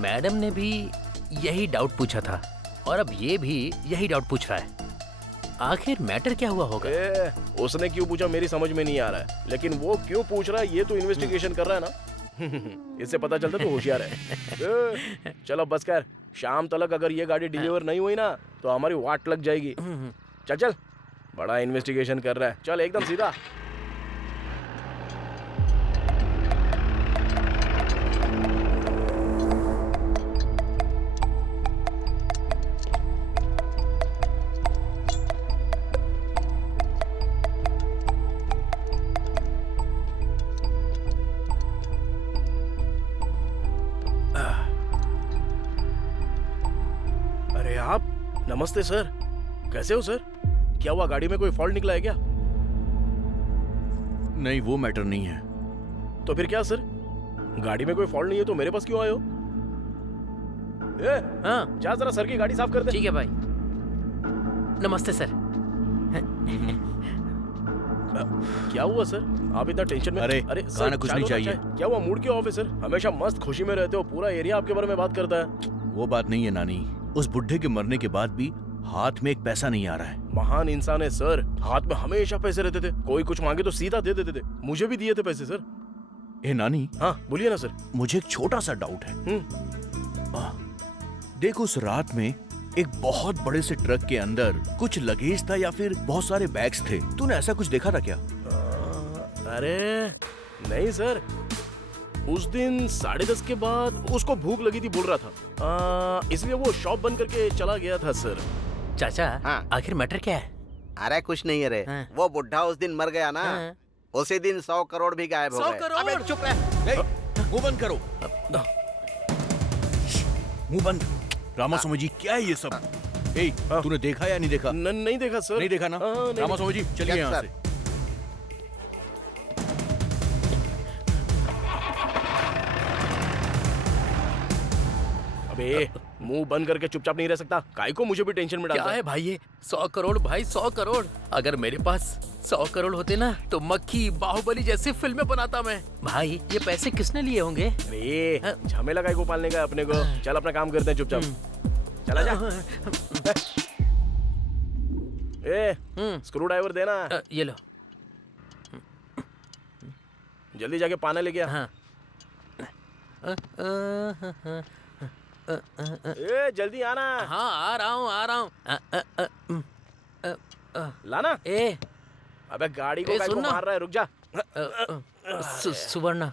मैडम ने भी यही डाउट पूछा था और अब ये भी यही डाउट पूछ रहा है। आखिर मैटर क्या हुआ होगा? उसने क्यों पूछा मेरी समझ में नहीं आ रहा है, लेकिन वो क्यों पूछ रहा है ये तो इन्वेस्टिगेशन कर रहा है ना। इससे पता चलता तो होशियार है। चलो बस कर, शाम तक अगर ये गाड़ी डिलीवर नहीं हुई ना तो हमारी वाट लग जाएगी। चल चल, बड़ा इन्वेस्टिगेशन कर रहा है, चल एकदम सीधा। नमस्ते सर, कैसे हो सर? क्या हुआ, गाड़ी में कोई फॉल्ट निकला है क्या? नहीं, वो मैटर नहीं है। तो फिर क्या सर? गाड़ी में कोई फॉल्ट नहीं है तो मेरे पास क्यों आए हो? हाँ जा जरा सर की गाड़ी साफ कर दे। ठीक है भाई। नमस्ते सर। क्या हुआ सर, आप इतना टेंशन में? अरे, सर, खाना कुछ चाय नहीं लो ना, चाहिए। चाय। क्या हुआ, मूड क्यों ऑफ है सर? हमेशा मस्त खुशी में रहते हो, पूरा एरिया आपके बारे में बात करता है। वो बात नहीं है नानी, उस बुढ़े के मरने के बाद भी हाथ में एक पैसा नहीं आ रहा है। महान इंसान है सर, हाथ में हमेशा पैसे रहते थे, कोई कुछ मांगे तो सीधा दे देते थे। मुझे भी दिए थे पैसे सर। ए नानी, हाँ बोलिए ना सर। मुझे एक छोटा सा डाउट है। देखो, उस रात में एक बहुत बड़े से ट्रक के अंदर कुछ लगेज था या फिर बहुत सारे बैग्स थे, तूने ऐसा कुछ देखा था क्या? अरे नहीं सर, उस दिन 10:30 के बाद उसको भूख लगी थी बोल रहा था, इसलिए वो शॉप बंद करके चला गया था सर। चाचा हाँ। आखिर मैटर क्या है? अरे कुछ नहीं है रे, हाँ। वो बुढ़ा उस दिन मर गया ना, हाँ। उसी दिन 100 करोड़ भी गायब हो 100 गए। करोड़? अबे चुप रह। मुंह बंद करो, मुंह बंद। रामास्वामी जी, क्या है ये सब? ए, तूने देखा या नहीं देखा? नहीं देखा सर। नहीं देखा ना? नहीं रामास्वामी जी, चलिए यस, यहाँ सर। से। अबे मुंह बंद करके चुपचाप नहीं रह सकता, काहे को मुझे भी टेंशन में क्या डालता है भाई ये? 100 करोड़ भाई, 100 करोड़। अगर मेरे पास 100 करोड़ होते ना तो मक्खी बाहुबली जैसी फिल्में बनाता मैं। भाई ये पैसे किसने लिए होंगे? अरे झमेला काहे को पालने का है अपने को? चल अपना काम करते हैं चुपचाप। चला जा। स्क्रू ड्राइवर देना। ये लो। जल्दी जाके पाना लेके आ। हाँ। जल्दी आना। हाँ आ रहा हूँ। लाना। अबे गाड़ी को काहे को सुनना। मार रहा है, रुक जा। सुवर्णा।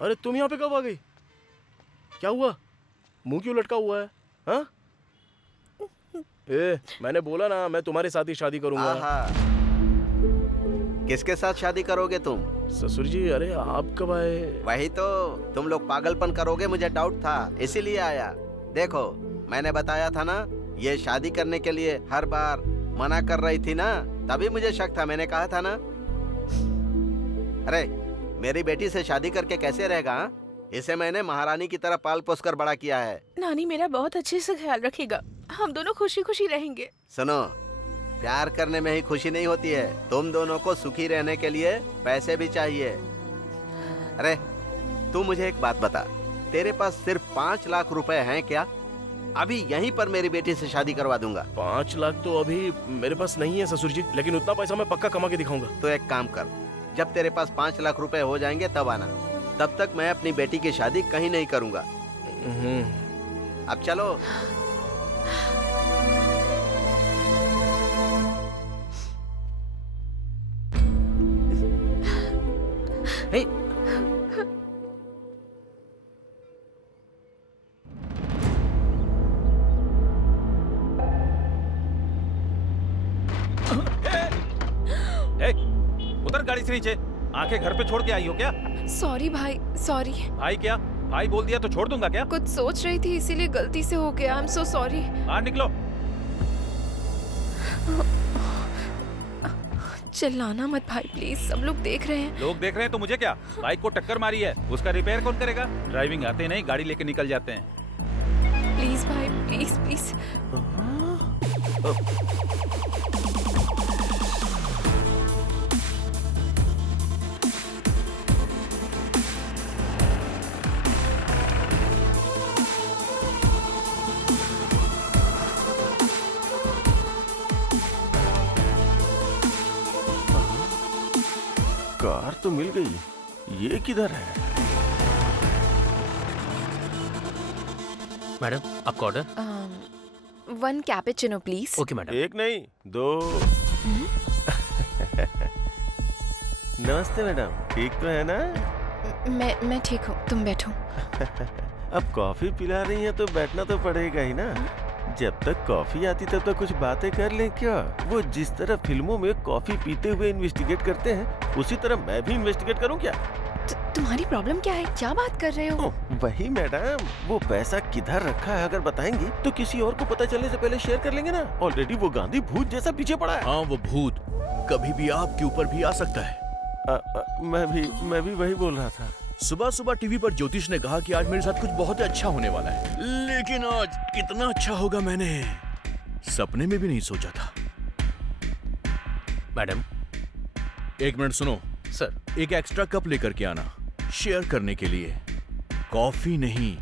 अरे तुम यहाँ पे कब आ गई? क्या हुआ, मुंह क्यों लटका हुआ है? हाँ? मैंने बोला ना मैं तुम्हारे साथ ही शादी करूंगा। आहा। किसके साथ शादी करोगे तुम? ससुर जी, अरे आप कब आए? वही तो, तुम लोग पागलपन करोगे मुझे डाउट था, इसीलिए आया। देखो, मैंने बताया था ना, ये शादी करने के लिए हर बार मना कर रही थी ना, तभी मुझे शक था। मैंने कहा था ना। अरे मेरी बेटी से शादी करके कैसे रहेगा? हा? इसे मैंने महारानी की तरह पाल पोस कर बड़ा किया है। नानी मेरा बहुत अच्छे से ख्याल रखेगा, हम दोनों खुशी खुशी रहेंगे। सुनो, प्यार करने में ही खुशी नहीं होती है, तुम दोनों को सुखी रहने के लिए पैसे भी चाहिए। अरे तू मुझे एक बात बता, तेरे पास सिर्फ 5 लाख रुपए हैं क्या? अभी यहीं पर मेरी बेटी से शादी करवा दूंगा। 5 लाख तो अभी मेरे पास नहीं है ससुर जी, लेकिन उतना पैसा मैं पक्का कमा के दिखाऊंगा। तो एक काम कर, जब तेरे पास 5 लाख रुपए हो जाएंगे तब आना, तब तक मैं अपनी बेटी की शादी कहीं नहीं करूंगा। अब चलो। हे उतर गाड़ी से नीचे। आंखें घर पे छोड़ के आई हो क्या? सॉरी भाई, सॉरी। भाई क्या? भाई बोल दिया तो छोड़ दूंगा क्या? कुछ सोच रही थी इसीलिए गलती से हो गया। I am so sorry. बाहर निकलो। चिल्लाना मत भाई प्लीज, सब लोग देख रहे हैं। लोग देख रहे हैं तो मुझे क्या? बाइक को टक्कर मारी है, उसका रिपेयर कौन करेगा? ड्राइविंग आते नहीं, गाड़ी लेके निकल जाते हैं। प्लीज भाई, प्लीज प्लीज। कार तो मिल गई, ये किधर है? मैडम आपका order? 1 cappuccino please. Okay madam. एक नहीं 2। नमस्ते मैडम, ठीक तो है ना? मैं ठीक हूँ, तुम बैठो। अब कॉफी पिला रही हैं तो बैठना तो पड़ेगा ही ना। जब तक कॉफी आती तब तक कुछ बातें कर लें क्या? वो जिस तरह फिल्मों में कॉफी पीते हुए इन्वेस्टिगेट करते हैं, उसी तरह मैं भी इन्वेस्टिगेट करूं क्या? तुम्हारी प्रॉब्लम क्या है? क्या बात कर रहे हो? वही मैडम, वो पैसा किधर रखा है अगर बताएंगी तो किसी और को पता चलने से पहले शेयर कर लेंगे ना। ऑलरेडी वो गांधी भूत जैसा पीछे पड़ा है। हाँ, वो भूत कभी भी आपके ऊपर भी आ सकता है। मैं भी वही बोल रहा था। सुबह सुबह टीवी पर ज्योतिष ने कहा कि आज मेरे साथ कुछ बहुत अच्छा होने वाला है, लेकिन आज कितना अच्छा होगा मैंने सपने में भी नहीं सोचा था। मैडम। एक मिनट सुनो सर। एक एक्स्ट्रा कप लेकर के आना, शेयर करने के लिए। कॉफी नहीं,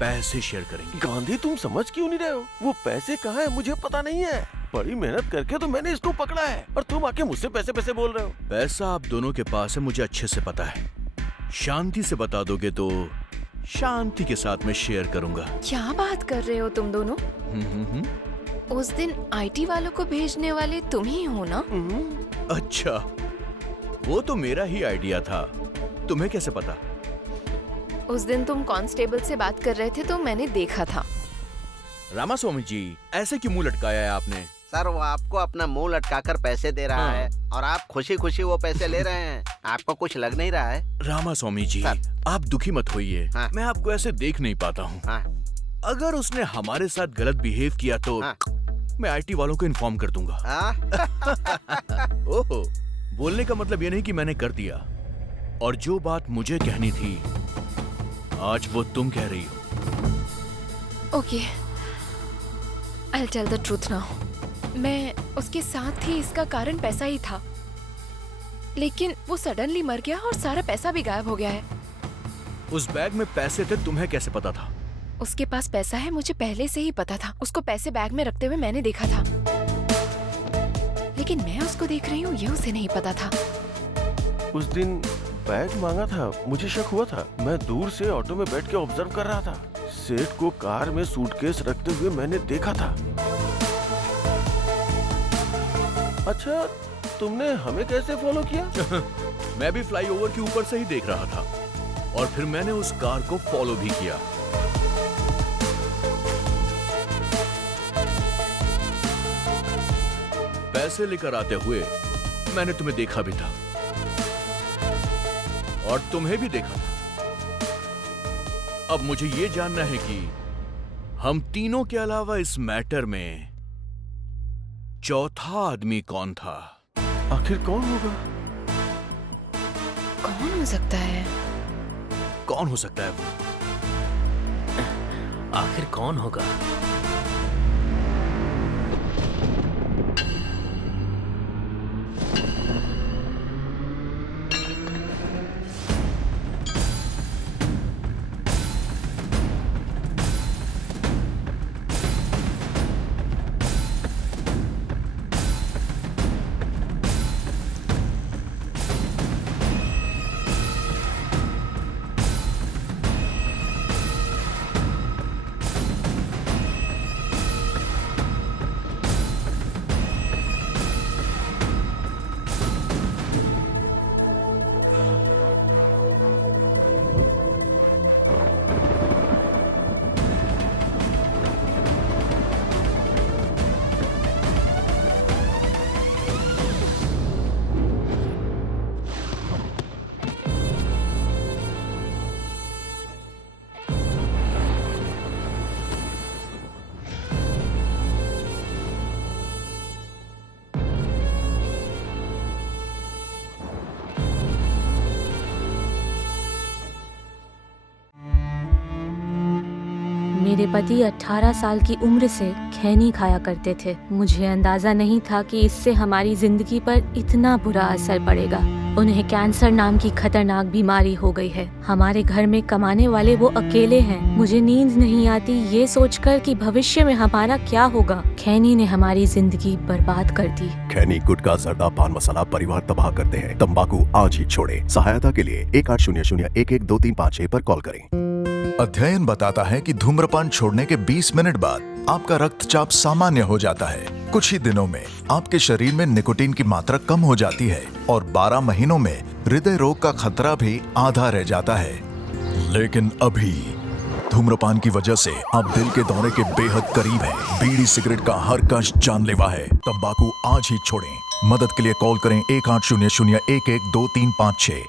पैसे शेयर करेंगे। गांधी तुम समझ क्यों नहीं रहे हो? वो पैसे कहाँ है मुझे पता नहीं है। बड़ी मेहनत करके तो मैंने इसको पकड़ा है और तुम आके मुझसे पैसे बोल रहे हो। पैसा आप दोनों के पास है, मुझे अच्छे से पता है। शांति से बता दोगे तो शांति के साथ मैं शेयर करूंगा। क्या बात कर रहे हो तुम दोनों? उस दिन आईटी वालों को भेजने वाले तुम ही हो ना? अच्छा, वो तो मेरा ही आइडिया था, तुम्हें कैसे पता? उस दिन तुम कांस्टेबल से बात कर रहे थे तो मैंने देखा था। रामास्वामी जी, ऐसे क्यों मुंह लटकाया है आपने? सर, वो आपको अपना मुंह लटकाकर पैसे दे रहा है और आप खुशी खुशी वो पैसे ले रहे हैं। आपको कुछ लग नहीं रहा है? रामास्वामी जी, आप दुखी मत होइए। मैं आपको ऐसे देख नहीं पाता हूँ। अगर उसने हमारे साथ गलत बिहेव किया तो मैं आईटी वालों को इन्फॉर्म कर दूंगा। ओहो, बोलने का मतलब ये नहीं कि मैंने कर दिया, और जो बात मुझे कहनी थी आज वो तुम कह रही हो। Okay, I'll tell the truth now. मैं उसके साथ थी, इसका कारण पैसा ही था, लेकिन वो सडनली मर गया और सारा पैसा भी गायब हो गया है। उस बैग में पैसे थे, तुम्हें कैसे पता था? उसके पास पैसा है, मुझे पहले से ही पता था। उसको पैसे बैग में रखते हुए मैंने देखा था, लेकिन मैं उसको देख रही हूँ ये उसे नहीं पता था। उस दिन बैग मांगा था, मुझे शक हुआ था। मैं दूर से ऑटो में बैठ के ऑब्जर्व कर रहा था। सेठ को कार में सूटकेस रखते हुए मैंने देखा था। अच्छा, तुमने हमें कैसे फॉलो किया? मैं भी फ्लाईओवर के ऊपर से ही देख रहा था और फिर मैंने उस कार को फॉलो भी किया। पैसे लेकर आते हुए मैंने तुम्हें देखा भी था और तुम्हें भी देखा था। अब मुझे ये जानना है कि हम तीनों के अलावा इस मैटर में चौथा आदमी कौन था? आखिर कौन होगा? कौन हो सकता है? कौन हो सकता है वो? आखिर कौन होगा? मेरे पति 18 साल की उम्र से खैनी खाया करते थे। मुझे अंदाजा नहीं था कि इससे हमारी जिंदगी पर इतना बुरा असर पड़ेगा। उन्हें कैंसर नाम की खतरनाक बीमारी हो गई है। हमारे घर में कमाने वाले वो अकेले हैं। मुझे नींद नहीं आती ये सोचकर कि भविष्य में हमारा क्या होगा। खैनी ने हमारी जिंदगी बर्बाद कर दी। खैनी, गुटखा, जर्दा, पान मसाला परिवार तबाह करते हैं। तंबाकू आज ही छोड़ें। सहायता के लिए 1800-112356 पर कॉल करें। अध्ययन बताता है कि धूम्रपान छोड़ने के 20 मिनट बाद आपका रक्तचाप सामान्य हो जाता है। कुछ ही दिनों में आपके शरीर में निकोटीन की मात्रा कम हो जाती है और 12 महीनों में हृदय रोग का खतरा भी आधा रह जाता है। लेकिन अभी धूम्रपान की वजह से आप दिल के दौरे के बेहद करीब हैं। बीड़ी सिगरेट का हर कश जानलेवा है। तंबाकू आज ही छोड़ें। मदद के लिए कॉल करें 1800-112356।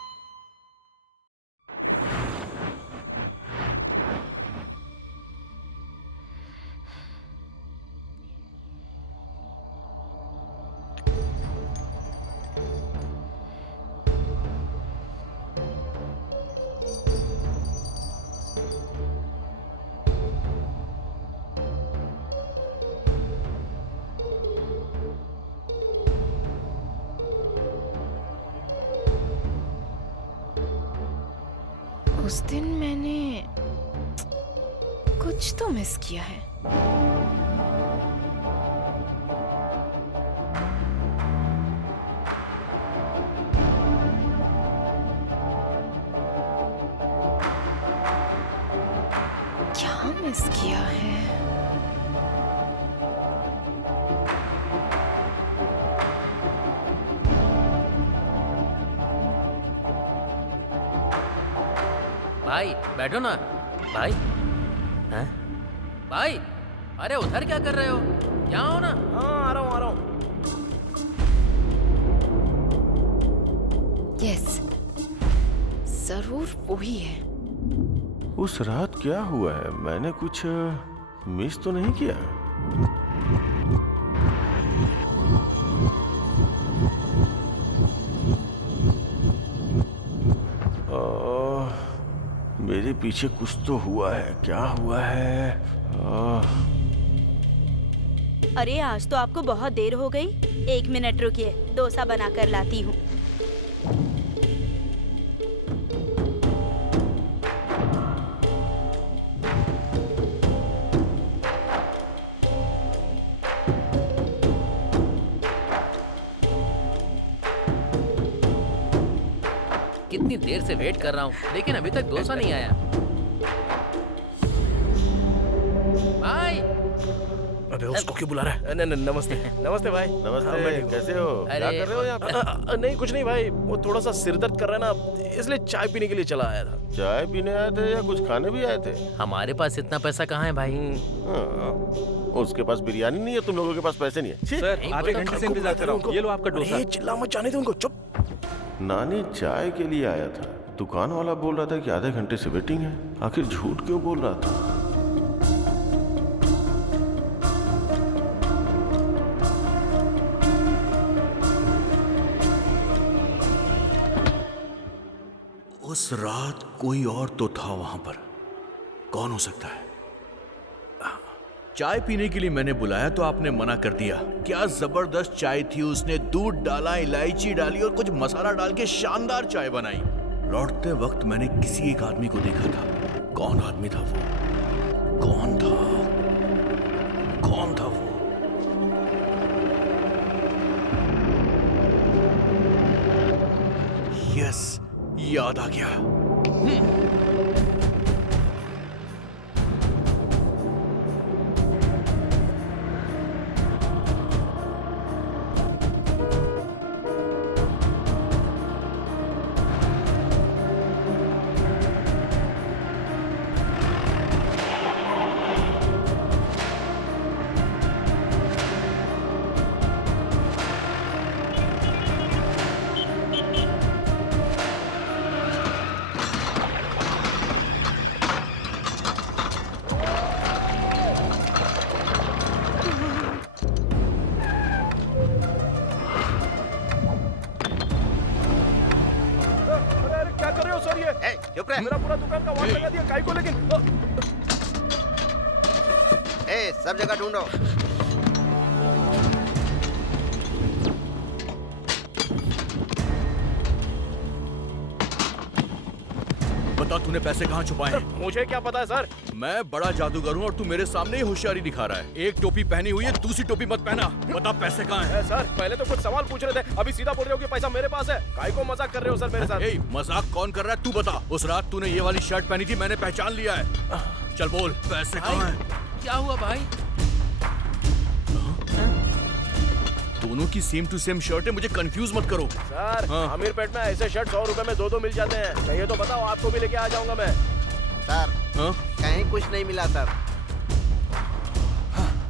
उस दिन मैंने कुछ तो मिस किया है। क्या मिस किया है? भाई बैठो ना भाई। हैं? भाई अरे उधर क्या कर रहे हो? यहाँ हो ना। हाँ आ रहा हूँ आ रहा हूँ। यस, जरूर वही है। उस रात क्या हुआ है? मैंने कुछ मिस तो नहीं किया? मेरे पीछे कुछ तो हुआ है। क्या हुआ है? अरे आज तो आपको बहुत देर हो गई। 1 मिनट रुकिए, डोसा बना कर लाती हूँ। कितनी देर से वेट कर रहा हूँ लेकिन अभी तक डोसा नहीं आया। भाई अबे उसको क्यों बुला रहा है? नमस्ते नमस्ते भाई। नमस्ते, कैसे हो? क्या कर रहे हो यहाँ पे? नहीं कुछ नहीं भाई, वो थोड़ा सा सिर दर्द कर रहा है ना, इसलिए चाय पीने के लिए चला आया था। चाय पीने आए थे या कुछ खाने भी आए थे? हमारे पास इतना पैसा कहाँ है भाई? उसके पास बिरयानी नहीं है, तुम लोगों के पास पैसे नहीं है। सर आधे घंटे से इंतजार कर रहा हूँ। ये लो आपका डोसा। चिल्ला मत जाने दो उनको, चुप। नानी चाय के लिए आया था। दुकान वाला बोल रहा था कि आधे घंटे से वेटिंग है। आखिर झूठ क्यों बोल रहा था? उस रात कोई और तो था वहां पर। कौन हो सकता है? चाय पीने के लिए मैंने बुलाया तो आपने मना कर दिया। क्या जबरदस्त चाय थी। उसने दूध डाला, इलायची डाली और कुछ मसाला डाल के शानदार चाय बनाई। लौटते वक्त मैंने किसी एक आदमी को देखा था। कौन आदमी था वो? कौन था? कौन था वो? यस, याद आ गया। मेरा पूरा दुकान का वाट लगा दिया काई को, लेकिन सब जगह ढूंढो। बता तूने पैसे कहाँ छुपाए हैं? मुझे क्या पता है सर। मैं बड़ा जादूगर हूँ और तू मेरे सामने ही होशियारी दिखा रहा है। एक टोपी पहनी हुई है, दूसरी टोपी मत पहना। बता पैसे कहाँ हैं? सर पहले तो कुछ सवाल पूछ रहे थे, अभी सीधा बोल रहे हो कि पैसा मेरे पास है। काहे को मजाक कर रहे हो सर मेरे साथ? मजाक कौन कर रहा है तू बता। उस रात तूने ये वाली शर्ट पहनी थी, मैंने पहचान लिया है। चल बोल, पैसे कहाँ हैं? क्या हुआ भाई? दोनों की सेम टू सेम शर्ट है, मुझे कंफ्यूज मत करो। सर अमीर पेट में ऐसे शर्ट 100 रुपए में 2 मिल जाते हैं। चाहिए तो बताओ, आपको भी लेके आ जाऊंगा मैं। सर कहीं कुछ नहीं मिला सर।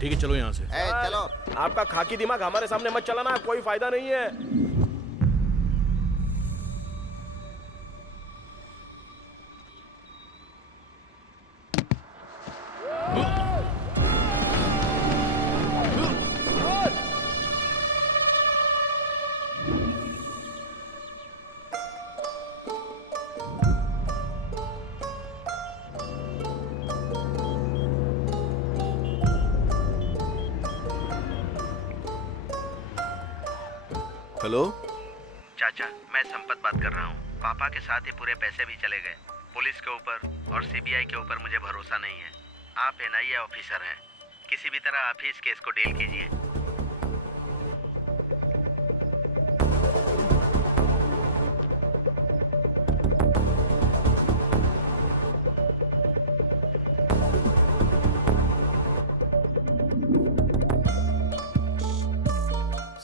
ठीक है चलो यहाँ से। चलो। आपका खाकी दिमाग हमारे सामने मत चलाना, कोई फायदा नहीं है। हेलो चाचा, मैं संपत बात कर रहा हूँ। पापा के साथ ही पूरे पैसे भी चले गए। पुलिस के ऊपर और सीबीआई के ऊपर मुझे भरोसा नहीं है। आप एनआईए ऑफिसर हैं, किसी भी तरह आप ही इस केस को डील कीजिए।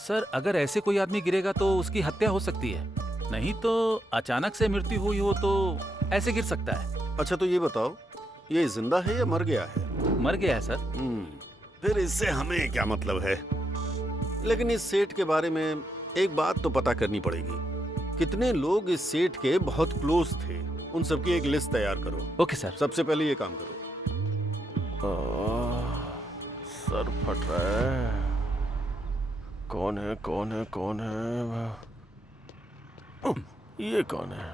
सर, अगर ऐसे कोई आदमी गिरेगा तो उसकी हत्या हो सकती है, नहीं तो अचानक से मृत्यु हुई हो तो ऐसे गिर सकता है। अच्छा तो ये बताओ, ये जिंदा है या मर गया है? मर गया है सर। फिर इससे हमें क्या मतलब है? लेकिन इस सेठ के बारे में एक बात तो पता करनी पड़ेगी। कितने लोग इस सेठ के बहुत क्लोज थे, उन सबकी एक लिस्ट तैयार करो। Okay sir. सबसे पहले ये काम करो। सर फट रहा है। कौन है कौन है कौन है? ये कौन है?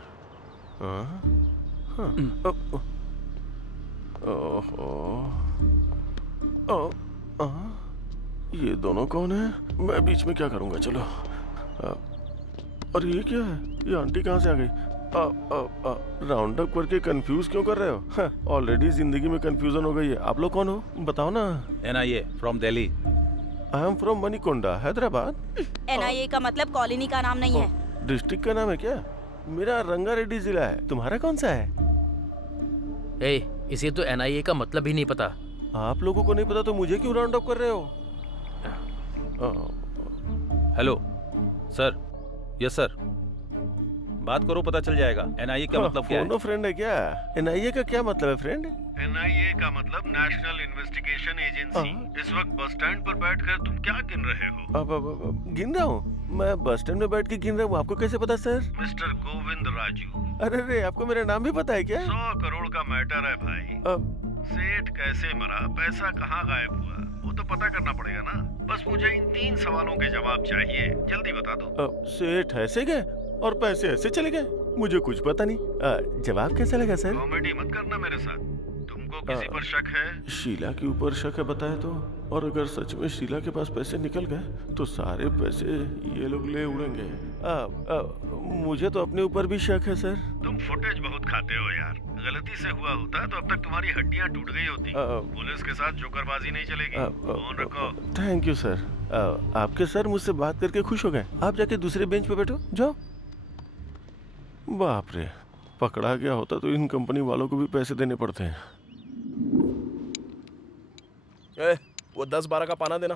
ये दोनों कौन है? मैं बीच में क्या करूंगा? चलो। और ये क्या है? ये आंटी कहाँ से आ गई? राउंड अप करके कंफ्यूज क्यों कर रहे हो? ऑलरेडी जिंदगी में कंफ्यूजन हो गई है। आप लोग कौन हो? बताओ ना। NIA from Delhi. I am from Manikonda, Hyderabad. NIA का मतलब कॉलोनी का नाम नहीं है। डिस्ट्रिक्ट का नाम है क्या? मेरा रंगारेड्डी जिला है। तुम्हारा कौन सा है? इसे तो एनआईए का मतलब ही नहीं पता। आप लोगों को नहीं पता तो मुझे क्यों राउंड अप कर रहे हो? Hello sir. यस सर, बात करो, पता चल जाएगा। एनआईए का मतलब क्या है? फोनो फ्रेंड है क्या? एनआईए का क्या मतलब है फ्रेंड? एनआईए का मतलब नेशनल इन्वेस्टिगेशन एजेंसी। इस वक्त बस स्टैंड पर बैठकर तुम क्या गिन रहे हो? अब गिन रहा हूँ। मैं बस स्टैंड में बैठ के गिन रहा हूँ। आपको कैसे पता सर? मिस्टर गोविंद राजू। अरे आपको मेरा नाम भी पता है क्या? 100 करोड़ का मैटर है भाई। सेठ कैसे मरा, पैसा कहाँ गायब हुआ, वो तो पता करना पड़ेगा ना। बस मुझे इन 3 सवालों के जवाब चाहिए, जल्दी बता दो। सेठ ऐसे गए और पैसे ऐसे चले गए? मुझे कुछ पता नहीं। जवाब कैसा लगा सर? कॉमेडी मत करना मेरे साथ। तुमको किसी पर शक है? शीला के ऊपर शक है बताए तो। और अगर सच में शीला के पास पैसे निकल गए तो सारे पैसे ये लोग ले उड़ेंगे। मुझे तो अपने ऊपर भी शक है सर। तुम फुटेज बहुत खाते हो यार। गलती से हुआ होता तो अब तक तुम्हारी हड्डियां टूट गई होती। पुलिस के साथ जोकरबाजी नहीं चलेगी। फोन रखो। Thank you sir. आपके सर मुझसे बात करके खुश हो गए। आप जाके दूसरे बेंच पे बैठो, जाओ। बाप रे, पकड़ा गया होता तो इन कंपनी वालों को भी पैसे देने पड़ते हैं। वो 10-12 का पाना देना।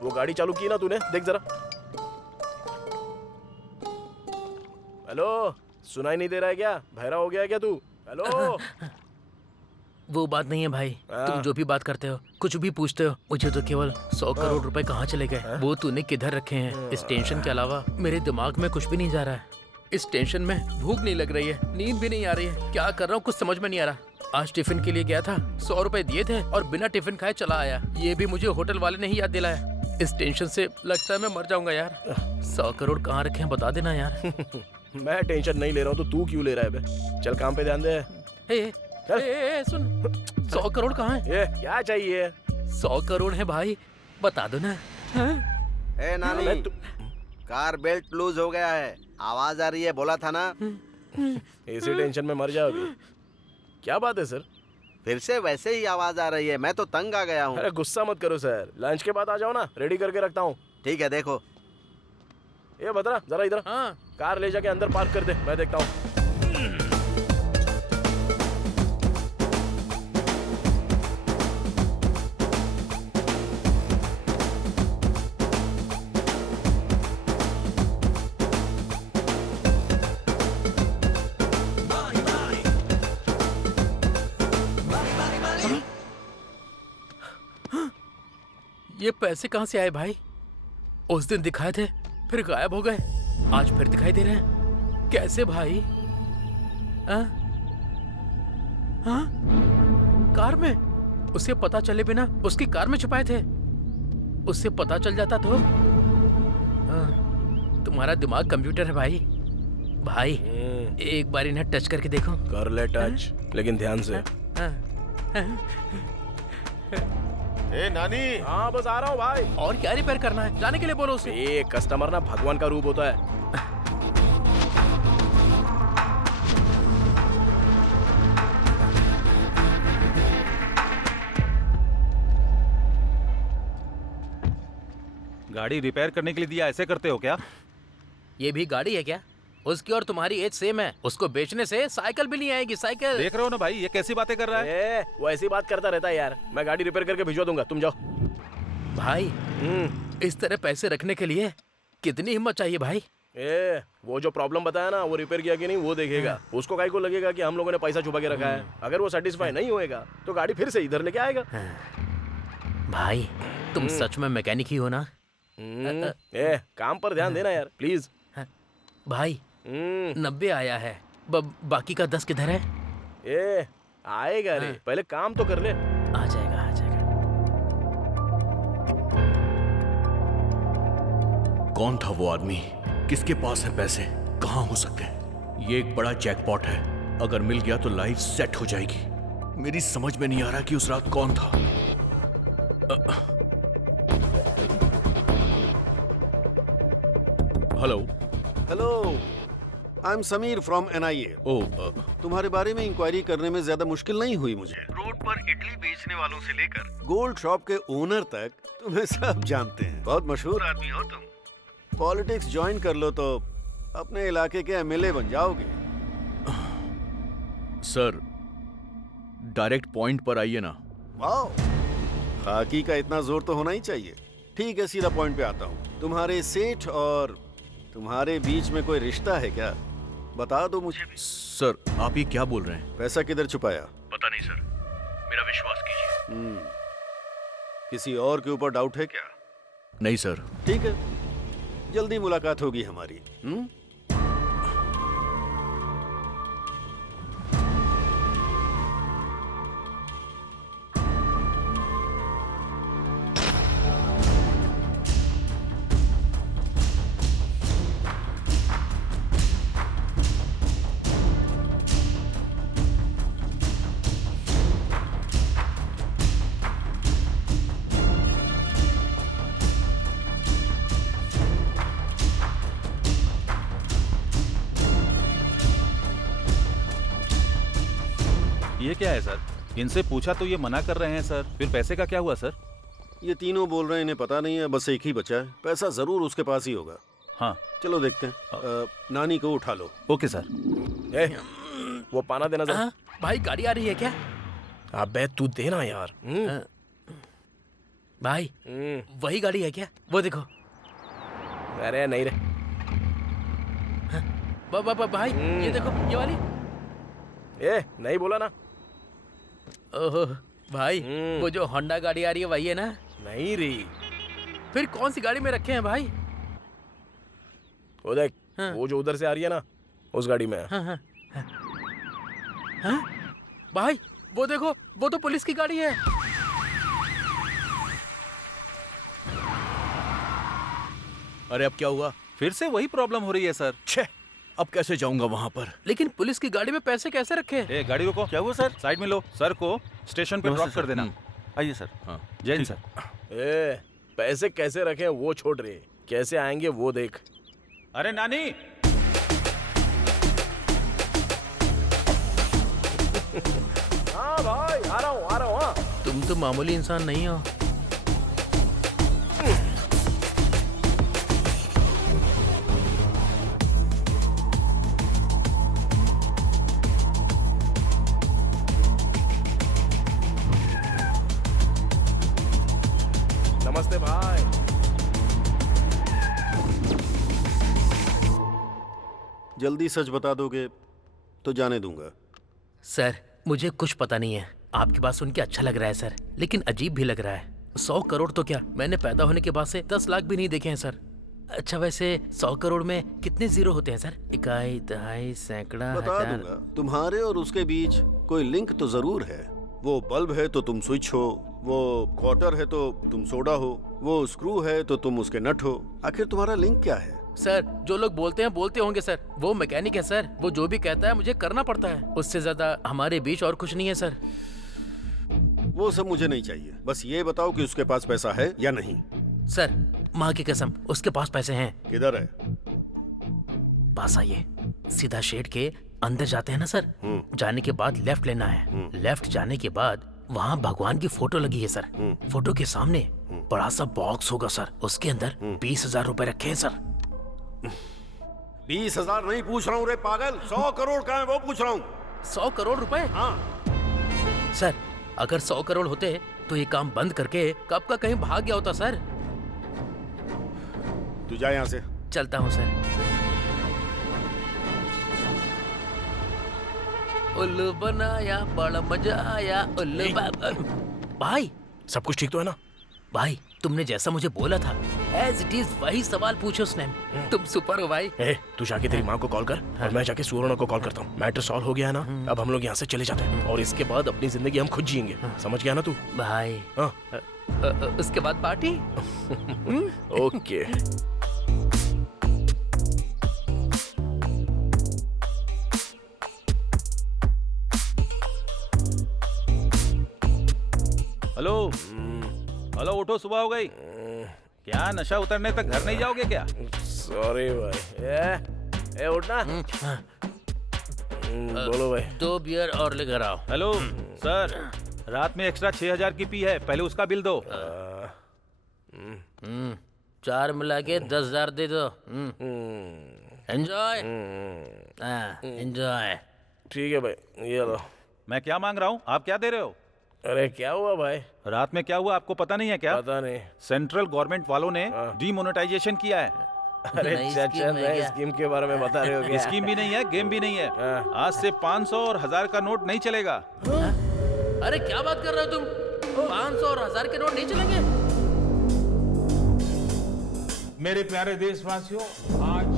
वो गाड़ी चालू की ना तूने? देख जरा। हेलो, सुनाई नहीं दे रहा है क्या? बहरा हो गया है क्या तू? हेलो। वो बात नहीं है भाई। तुम जो भी बात करते हो, कुछ भी पूछते हो, मुझे तो केवल 100 करोड़ रुपए कहाँ चले गए, वो तूने किधर रखे हैं, इस टेंशन के अलावा मेरे दिमाग में कुछ भी नहीं जा रहा है। इस टेंशन में भूख नहीं लग रही है, नींद भी नहीं आ रही है। क्या कर रहा हूँ कुछ समझ में नहीं आ रहा। आज टिफिन के लिए गया था, 100 रुपए दिए थे और बिना टिफिन खाए चला आया। ये भी मुझे होटल वाले ने ही याद दिलाया। इस टेंशन से लगता है मैं मर जाऊंगा यार। 100 करोड़ कहाँ रखे हैं बता देना यार। मैं टेंशन नहीं ले रहा हूँ तो तू क्यों ले रहा है बे? चल काम पे ध्यान दे। सुन, 100 करोड़ कहाँ है? ये क्या चाहिए? 100 करोड़ है भाई, बता दो ना। ए नानी, कार बेल्ट लूज हो गया है, आवाज आ रही है, बोला था ना। इसी टेंशन में मर जाओ अभी। क्या बात है सर? फिर से वैसे ही आवाज आ रही है, मैं तो तंग आ गया हूँ। अरे गुस्सा मत करो सर, लंच के बाद आ जाओ ना, रेडी करके रखता हूँ। ठीक है, देखो। ये बता जरा इधर। हाँ। कार ले जाके अंदर पार्क कर दे, मैं देखता हूँ। ये पैसे कहाँ से आए भाई? उस दिन दिखाए थे, फिर गायब हो गए, आज फिर दिखाई दे रहे हैं। कैसे भाई? कार में? उसे पता चले बिना उसकी कार में छुपाए थे। उससे पता चल जाता तो। तुम्हारा दिमाग कंप्यूटर है भाई। भाई एक बार इन्हें टच करके देखो। कर ले टच, लेकिन ध्यान से। ए नानी। हाँ बस आ रहा हूँ भाई। और क्या रिपेयर करना है, जाने के लिए बोलो उसे। ये कस्टमर ना भगवान का रूप होता है। गाड़ी रिपेयर करने के लिए दिया, ऐसे करते हो क्या? ये भी गाड़ी है क्या? उसकी और तुम्हारी एज सेम है। उसको बेचने से साइकिल भी नहीं आएगी। साइकिल देख रहे हो ना भाई, ये कैसी बातें कर रहा है। वो ऐसी बात करता रहता है यार। मैं गाड़ी रिपेयर करके भिजवा दूंगा, तुम जाओ। भाई इस तरह पैसे रखने के लिए कितनी हिम्मत चाहिए भाई। वो जो प्रॉब्लम बताया ना, वो रिपेयर किया कि नहीं वो देखेगा। उसको काहे को लगेगा कि हम लोगों ने पैसा छुपा के रखा है। अगर वो सेटिस्फाई नहीं होएगा तो गाड़ी फिर से इधर लेके आएगा। भाई तुम सच में मैकेनिक ही हो ना? काम पर ध्यान देना यार प्लीज। भाई 90 आया है, बाकी का 10 किधर है? आएगा रे, पहले काम तो कर ले। आ जाएगा आ जाएगा। कौन था वो आदमी? किसके पास है पैसे? कहाँ हो सकते हैं? ये एक बड़ा जैकपॉट है। अगर मिल गया तो लाइफ सेट हो जाएगी। मेरी समझ में नहीं आ रहा कि उस रात कौन था। Hello hello, I am Sameer from NIA। तुम्हारे बारे में इंक्वायरी करने में ज्यादा मुश्किल नहीं हुई मुझे। रोड पर इडली बेचने वालों से लेकर गोल्ड शॉप के ओनर तक तुम्हें सब जानते हैं। बहुत मशहूर आदमी हो तुम। पॉलिटिक्स ज्वाइन कर लो तो अपने इलाके के MLA बन जाओगे। सर डायरेक्ट पॉइंट पर आइए ना। वाओ, खाकी का इतना जोर तो होना ही चाहिए। ठीक है, सीधा पॉइंट पे आता हूँ। तुम्हारे सेठ और तुम्हारे बीच में कोई रिश्ता है क्या? बता दो मुझे। सर आप ये क्या बोल रहे हैं? पैसा किधर छुपाया? पता नहीं सर, मेरा विश्वास कीजिए। किसी और के ऊपर डाउट है क्या? नहीं सर। ठीक है, जल्दी मुलाकात होगी हमारी। ये क्या है सर? इनसे पूछा तो ये मना कर रहे हैं सर। फिर पैसे का क्या हुआ सर? ये तीनों बोल रहे हैं इन्हें पता नहीं है, बस एक ही बचा है। पैसा जरूर उसके पास ही होगा। हाँ चलो देखते हैं। नानी को उठा लो। Okay sir. वो पाना देना सर। भाई गाड़ी आ रही है क्या? अबे तू देना यार। भाई वही गाड़ी है क्या? वो देखो। अरे नहीं रे। भाई ये देखो, ये वाली। नहीं बोला ना। ओहो भाई, वो जो होंडा गाड़ी आ रही है वही है ना? नहीं रे। फिर कौन सी गाड़ी में रखे हैं भाई? वो देख, वो जो उधर से आ रही है ना, उस गाड़ी में। भाई वो देखो, वो तो पुलिस की गाड़ी है। अरे अब क्या हुआ? फिर से वही प्रॉब्लम हो रही है सर। छे, अब कैसे जाऊंगा वहां पर? लेकिन पुलिस की गाड़ी में पैसे कैसे रखे? गाड़ी रोको। क्या हुआ सर? साइड में लो। सर को स्टेशन पे ड्रॉप कर देना। आइए सर। हाँ जय हिंद सर। पैसे कैसे रखे वो छोड़ रहे, कैसे आएंगे वो देख। अरे नानी। हाँ भाई आ रहा हूँ। हाँ तुम तो मामूली इंसान नहीं हो। नमस्ते भाई। जल्दी सच बता दोगे तो जाने दूंगा। सर मुझे कुछ पता नहीं है। आपकी बात सुन के अच्छा लग रहा है सर, लेकिन अजीब भी लग रहा है। 100 करोड़ तो क्या, मैंने पैदा होने के बाद से 10 लाख भी नहीं देखे हैं सर। अच्छा वैसे 100 करोड़ में कितने जीरो होते हैं सर? इकाई, दहाई, सैकड़ा, बता दूंगा। तुम्हारे और उसके बीच कोई लिंक तो जरूर है। वो बल्ब है तो तुम स्विच हो, वो क्वार्टर है तो तुम सोडा हो, वो स्क्रू है तो तुम उसके नट हो। आखिर तुम्हारा लिंक क्या है? सर जो लोग बोलते हैं बोलते होंगे सर, वो मैकेनिक है सर, वो जो भी कहता है मुझे करना पड़ता है, उससे ज्यादा हमारे बीच और कुछ नहीं है सर। वो सब मुझे नहीं चाहिए, बस ये बताओ कि उसके पास पैसा है या नहीं। सर माँ की कसम उसके पास पैसे हैं। किधर है? पास आइए, सीधा शेड के अंदर जाते हैं ना सर, जाने के बाद लेफ्ट लेना है, लेफ्ट जाने के बाद वहाँ भगवान की फोटो लगी है सर, फोटो के सामने बड़ा सा बॉक्स होगा सर, उसके अंदर 20,000 रुपए रखे हैं सर। 20,000 नहीं पूछ रहा हूँ रे पागल, 100 करोड़ का है वो पूछ रहा हूँ। 100 करोड़ रुपए? हाँ सर अगर 100 करोड़ होते तो ये काम बंद करके कब का कहीं भाग गया होता सर। तू जा यहाँ से। चलता हूँ सर। उल्लू बनाया बड़ा मजा आया उल्लू भाई। सब कुछ ठीक तो है ना? भाई तुमने जैसा मुझे बोला था एज इट इज वही सवाल पूछो उसने। तुम सुपर हो भाई। तू जाके तेरी माँ को कॉल कर और मैं जाके सुवर्णा को कॉल करता हूँ। मैटर सॉल्व हो गया है ना, अब हम लोग यहाँ से चले जाते हैं और इसके बाद अपनी जिंदगी हम खुद जिएंगे। समझ गया ना तू? भाई हाँ। उसके बाद पार्टी। ओके। हेलो हेलो, उठो, सुबह हो गई क्या? नशा उतरने तक घर नहीं जाओगे क्या? सॉरी भाई। उठना। बोलो भाई। 2 बियर और लेकर आओ। हेलो सर, रात में एक्स्ट्रा 6,000 की पी है, पहले उसका बिल दो। 4 मिला के 10,000 दे दो। Enjoy enjoy. ठीक है भाई, ये लो। मैं क्या मांग रहा हूँ, आप क्या दे रहे हो? अरे क्या हुआ भाई? रात में क्या हुआ आपको पता नहीं है क्या? पता नहीं। सेंट्रल गवर्नमेंट वालों ने डीमोनेटाइजेशन किया है। अरे चाचा, नए स्कीम के बारे में बता रहे हो क्या? स्कीम भी नहीं है, गेम भी नहीं है। आज से 500 और 1000 का नोट नहीं चलेगा। अरे क्या बात कर रहे हो तुम? 500 और 1000 के नोट नहीं चलेंगे? मेरे प्यारे देशवासियों, आज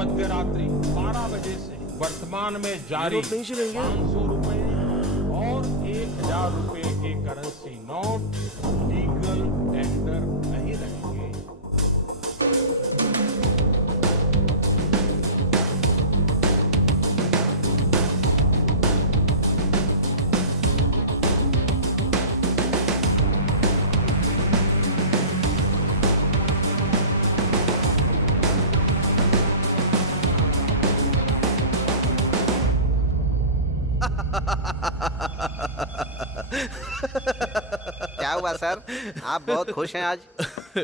मध्य रात्रि 12 बजे से वर्तमान में जारी 500 रुपए और 1,000 रुपए के करेंसी नोट लीगल टेंडर नहीं रहेंगे। क्या हुआ सर, आप बहुत खुश हैं आज?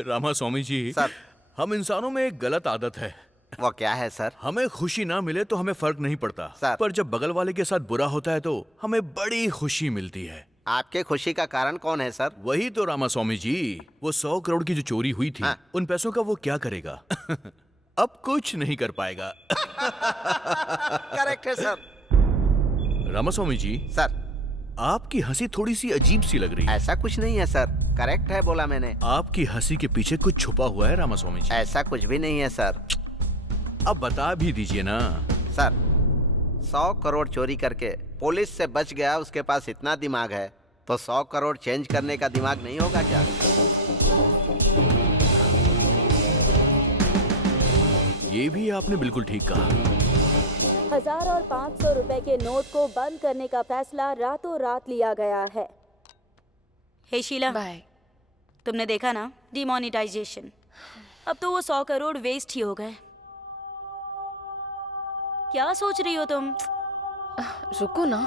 रामा स्वामी जी सर, हम इंसानों में एक गलत आदत है। वो क्या है सर? हमें खुशी ना मिले तो हमें फर्क नहीं पड़ता सर। पर जब बगल वाले के साथ बुरा होता है तो हमें बड़ी खुशी मिलती है। आपके खुशी का कारण कौन है सर? वही तो रामा स्वामी जी, वो 100 करोड़ की जो चोरी हुई थी, उन पैसों का वो क्या करेगा? अब कुछ नहीं कर पाएगा। करेक्ट है सर। रामा स्वामी जी। सर, आपकी हंसी थोड़ी सी अजीब सी लग रही है। ऐसा कुछ नहीं है सर, करेक्ट है बोला मैंने। आपकी हंसी के पीछे कुछ छुपा हुआ है रामा स्वामी जी। ऐसा कुछ भी नहीं है सर। अब बता भी दीजिए ना। सर, 100 करोड़ चोरी करके पुलिस से बच गया, उसके पास इतना दिमाग है तो 100 करोड़ चेंज करने का दिमाग नहीं होगा क्या? ये भी आपने बिल्कुल ठीक कहा। 1000 और 500 रुपए के नोट को बंद करने का फैसला रातों रात लिया गया है। हे शीला, बाय। तुमने देखा ना डिमोनेटाइजेशन। अब तो वो 100 करोड़ वेस्ट ही हो गए। क्या सोच रही हो तुम? रुको ना,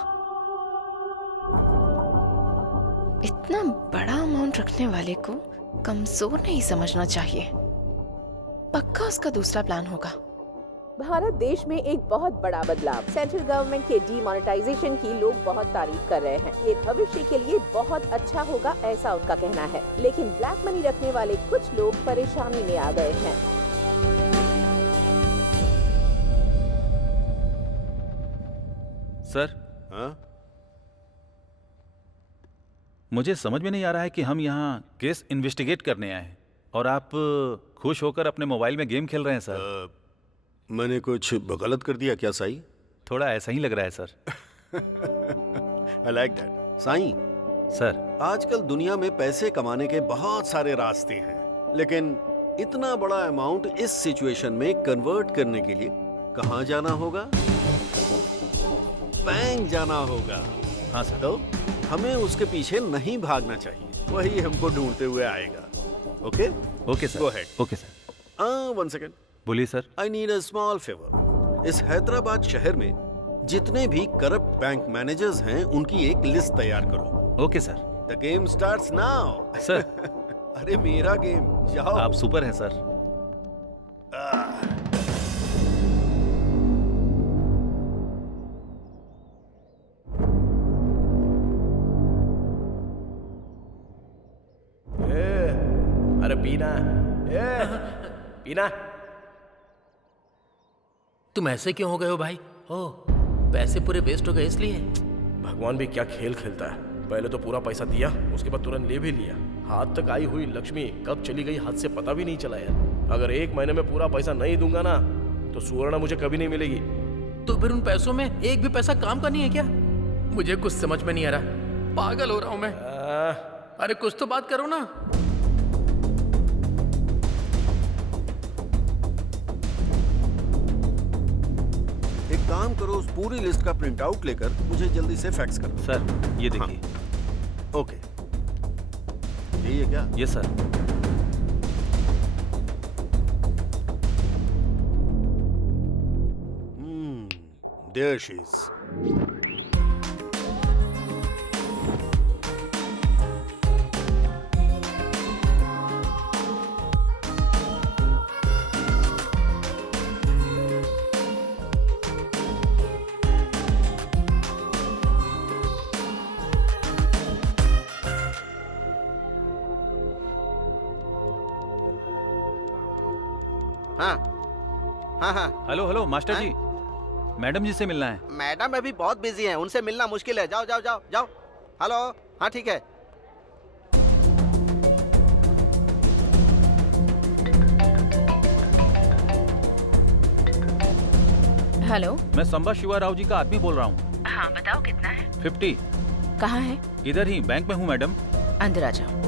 इतना बड़ा अमाउंट रखने वाले को कमजोर नहीं समझना चाहिए। पक्का उसका दूसरा प्लान होगा। भारत देश में एक बहुत बड़ा बदलाव। सेंट्रल गवर्नमेंट के डीमोनेटाइजेशन की लोग बहुत तारीफ कर रहे हैं। ये भविष्य के लिए बहुत अच्छा होगा, ऐसा उनका कहना है। लेकिन ब्लैक मनी रखने वाले कुछ लोग परेशानी में आ गए हैं। सर, मुझे समझ में नहीं आ रहा है कि हम यहाँ केस इन्वेस्टिगेट करने आए हैं और आप खुश होकर अपने मोबाइल में गेम खेल रहे हैं सर। मैंने कुछ गलत कर दिया क्या साई? थोड़ा ऐसा ही लग रहा है sir. I like that. Sai sir, आजकल दुनिया में पैसे कमाने के बहुत सारे रास्ते हैं, लेकिन इतना बड़ा अमाउंट इस सिचुएशन में कन्वर्ट करने के लिए कहाँ जाना होगा? बैंक जाना होगा। हाँ सर। तो हमें उसके पीछे नहीं भागना चाहिए, वही हमको ढूंढते हुए आएगा। Okay? Okay sir. Go ahead. Okay sir. 1 second. बोलिए sir. I need a small favour. इस हैदराबाद शहर में जितने भी करप्ट बैंक मैनेजर्स हैं उनकी एक लिस्ट तैयार करो। Okay sir. The game starts now. Sir. अरे मेरा गेम, जाओ। आप सुपर हैं सर। अरे पीना, पीना। तुम ऐसे क्यों हो गए हो भाई? ओ, पैसे पूरे वेस्ट हो गए इसलिए? भगवान भी क्या खेल खेलता है। पहले तो पूरा पैसा दिया, उसके बाद तुरंत ले भी लिया। हाथ तक आई हुई लक्ष्मी कब चली गई हाथ से पता भी नहीं चला यार। अगर 1 महीने में पूरा पैसा नहीं दूंगा ना तो सुवर्णा मुझे कभी नहीं मिलेगी। तो फिर उन पैसों में एक भी पैसा काम का नहीं है क्या? मुझे कुछ समझ में नहीं आ रहा, पागल हो रहा हूं मैं। अरे कुछ तो बात करो ना। एक काम करो, उस पूरी लिस्ट का प्रिंट आउट लेकर मुझे जल्दी से फैक्स करो। सर ये देखिए। हाँ। ओके, यही है क्या? Yes sir. There she is. हाँ। Hello hello master ji, madam ji से मिलना है। मैडम अभी बहुत बिजी हैं, उनसे मिलना मुश्किल है। जाओ जाओ जाओ जाओ। हेलो, हाँ ठीक है। हेलो, मैं संबा शिवा राव जी का आदमी बोल रहा हूँ। हाँ बताओ कितना है? 50। कहाँ है? इधर ही बैंक में हूँ मैडम। अंदर आ जाओ।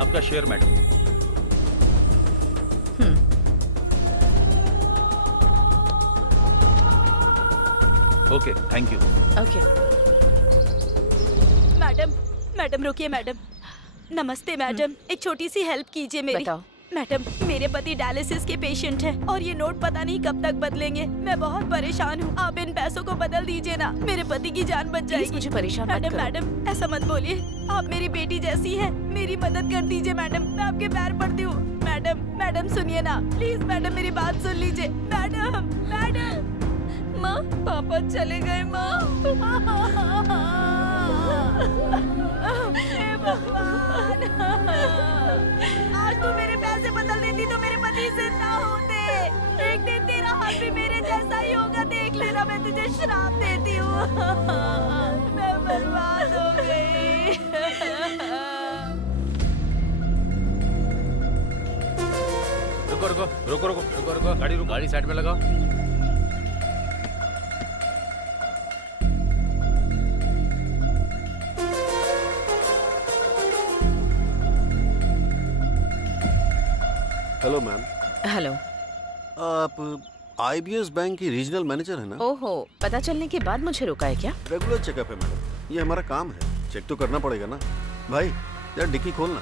आपका share madam. Okay, thank you. Okay. Madam रुकिए मैडम। नमस्ते मैडम, एक छोटी सी हेल्प कीजिए मेरी। बताओ। मैडम, मेरे पति डायलिसिस के पेशेंट हैं और ये नोट पता नहीं कब तक बदलेंगे। मैं बहुत परेशान हूँ, आप इन पैसों को बदल दीजिए ना, मेरे पति की जान बच जाएगी। मुझे परेशान मत करो। मैडम ऐसा मत बोलिए, आप मेरी बेटी जैसी हैं, मेरी मदद कर दीजिए मैडम, मैं आपके पैर पड़ती हूँ। मैडम सुनिए ना प्लीज, मैडम मेरी बात सुन लीजिए। मैडम माँ, पापा चले गए माँ। हे भगवान, आज तू मेरे पैसे बदल देती तो मेरे पति जिंदा होते। एक दिन तेरा हाल भी मेरे जैसा ही होगा, देख लेना, मैं तुझे श्राप देती हूँ। मैं बर्बाद हो गई। रुको, गाड़ी साइड में लगाओ। Hello ma'am. हेलो। आप IBS बैंक की रीजनल मैनेजर है ना? ओहो, पता चलने के बाद मुझे रोका है क्या? रेगुलर चेकअप है मैडम, ये हमारा काम है, चेक तो करना पड़ेगा ना। भाई यार डिक्की खोलना।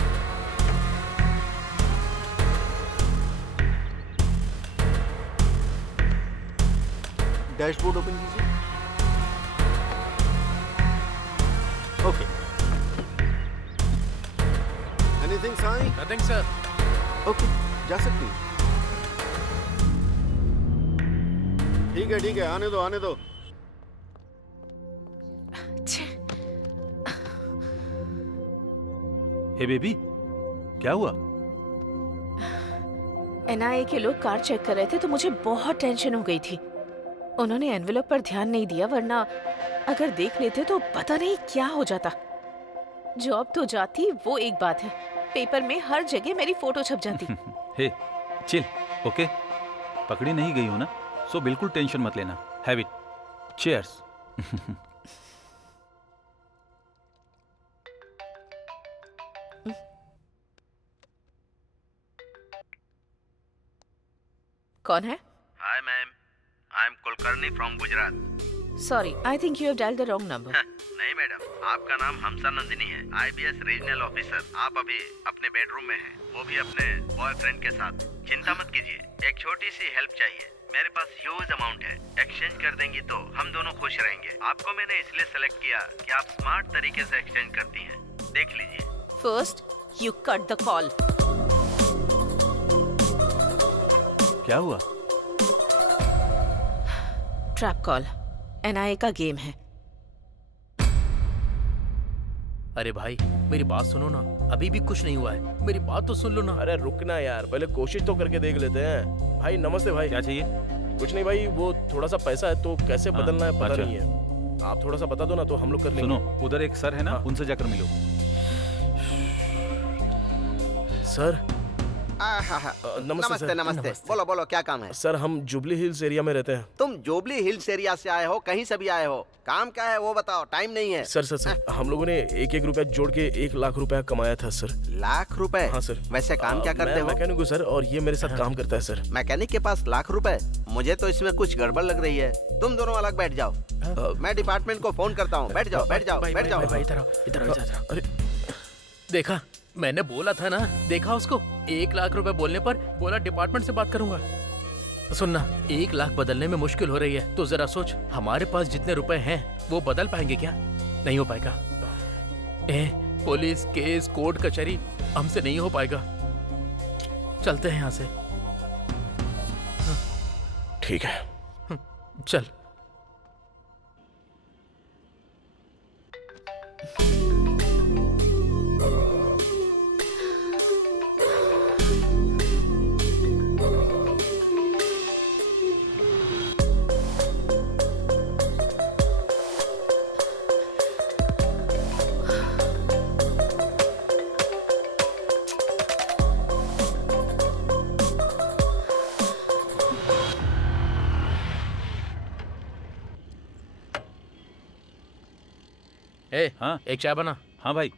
डैशबोर्ड ओपन कीजिए। ओके। एनीथिंग साईं? Nothing sir. ओके, जा सकती हैं। ठीक है, आने दो। हे बेबी, क्या हुआ? NIA के लोग कार चेक कर रहे थे तो मुझे बहुत टेंशन हो गई थी। उन्होंने एनवेलप पर ध्यान नहीं दिया, वरना अगर देख लेते तो पता नहीं क्या हो जाता। जॉब तो जाती, वो एक बात है, पेपर में हर जगह मेरी फोटो छप जाती। हे चिल, ओके? पकड़ी नहीं गई हो ना, सो बिल्कुल टेंशन मत लेना। Have it. चीयर्स। कौन है? Hi ma'am, I am Kulkarni from Gujarat. Sorry, I think you have dialled the wrong number. नहीं मैडम, आपका नाम हमसा नंदिनी है, IBS रीजनल ऑफिसर। आप अभी अपने बेडरूम में हैं, वो भी अपने बॉयफ्रेंड के साथ। चिंता मत कीजिए, एक छोटी सी हेल्प चाहिए। मेरे पास ह्यूज अमाउंट है, एक्सचेंज कर देंगी तो हम दोनों खुश रहेंगे। आपको मैंने इसलिए सेलेक्ट किया कि आप स्मार्ट तरीके से एक्सचेंज करती हैं। देख लीजिए। First you cut the call. क्या हुआ? ट्रैप कॉल, NIA का गेम है। अरे भाई मेरी बात सुनो ना, अभी भी कुछ नहीं हुआ है, मेरी बात तो सुन लो ना। अरे रुकना यार, पहले कोशिश तो करके देख लेते हैं। भाई नमस्ते भाई। क्या चाहिए? कुछ नहीं भाई, वो थोड़ा सा पैसा है तो कैसे बदलना है पता अच्छा। नहीं है। आप थोड़ा सा बता दो ना तो हम लोग कर लेंगे। सुनो, उधर एक सर है ना, उनसे जाकर मिलो। सर नमस्ते नमस्ते। बोलो बोलो, क्या काम है? सर हम जुबली हिल्स एरिया में रहते हैं। तुम जुबली हिल्स एरिया से आए हो, कहीं से भी आए हो, काम क्या है वो बताओ, टाइम नहीं है। सर हम लोगों ने एक एक रुपया जोड़ के 1 लाख रुपया कमाया था सर। लाख रुपए? हाँ सर। वैसे काम क्या करते हो? मैकेनिक हूँ सर, और ये मेरे साथ काम करता है सर। मैकेनिक के पास लाख रुपए? मुझे तो इसमें कुछ गड़बड़ लग रही है। तुम दोनों अलग बैठ जाओ, मैं डिपार्टमेंट को फोन करता हूँ। बैठ जाओ बैठ जाओ बैठ जाओ। अरे देखा, मैंने बोला था ना, देखा उसको। 1 लाख रुपए बोलने पर बोला डिपार्टमेंट से बात करूंगा। सुनना, 1 लाख बदलने में मुश्किल हो रही है, तो जरा सोच, हमारे पास जितने रुपए हैं वो बदल पाएंगे क्या? नहीं हो पाएगा। पुलिस केस कोर्ट कचहरी हमसे नहीं हो पाएगा। चलते हैं यहाँ से। ठीक है चल। हाँ एक चाय बना। हाँ भाई।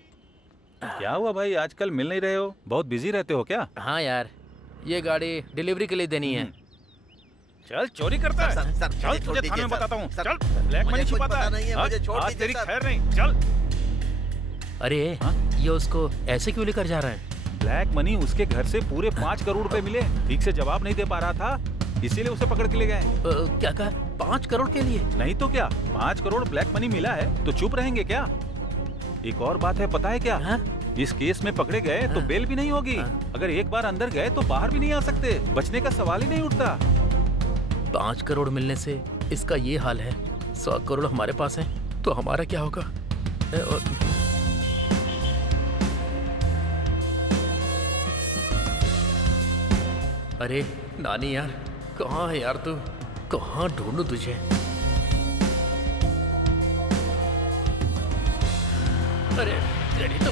क्या हुआ भाई, आजकल मिल नहीं रहे हो, बहुत बिजी रहते हो क्या? हाँ यार, ये गाड़ी डिलीवरी के लिए देनी है। चल चोरी करता है। सर, चल तुझे थाने में बताता हूँ। चल, ब्लैक मनी छुपाता है। मुझे छोड़ आज दीजिए तेरी सर। खैर नहीं। चल। अरे ये उसको ऐसे क्यों लेकर जा रहा है? ब्लैक मनी उसके घर से पूरे 5 करोड़ रुपए मिले, ठीक से जवाब नहीं दे पा रहा था, इसीलिए उसे पकड़ के ले गए। क्या कहा? 5 करोड़ के लिए? नहीं तो क्या, 5 करोड़ ब्लैक मनी मिला है तो चुप रहेंगे क्या? एक और बात है, पता है क्या? इस केस में पकड़े गए तो बेल भी नहीं होगी। अगर एक बार अंदर गए तो बाहर भी नहीं आ सकते, बचने का सवाल ही नहीं उठता। 5 करोड़ मिलने से इसका ये हाल है, 100 करोड़ हमारे पास है तो हमारा क्या होगा? अरे नानी यार, कहाँ है यार तू? कहाँ ढूंढूं तुझे? अरे तेरी तो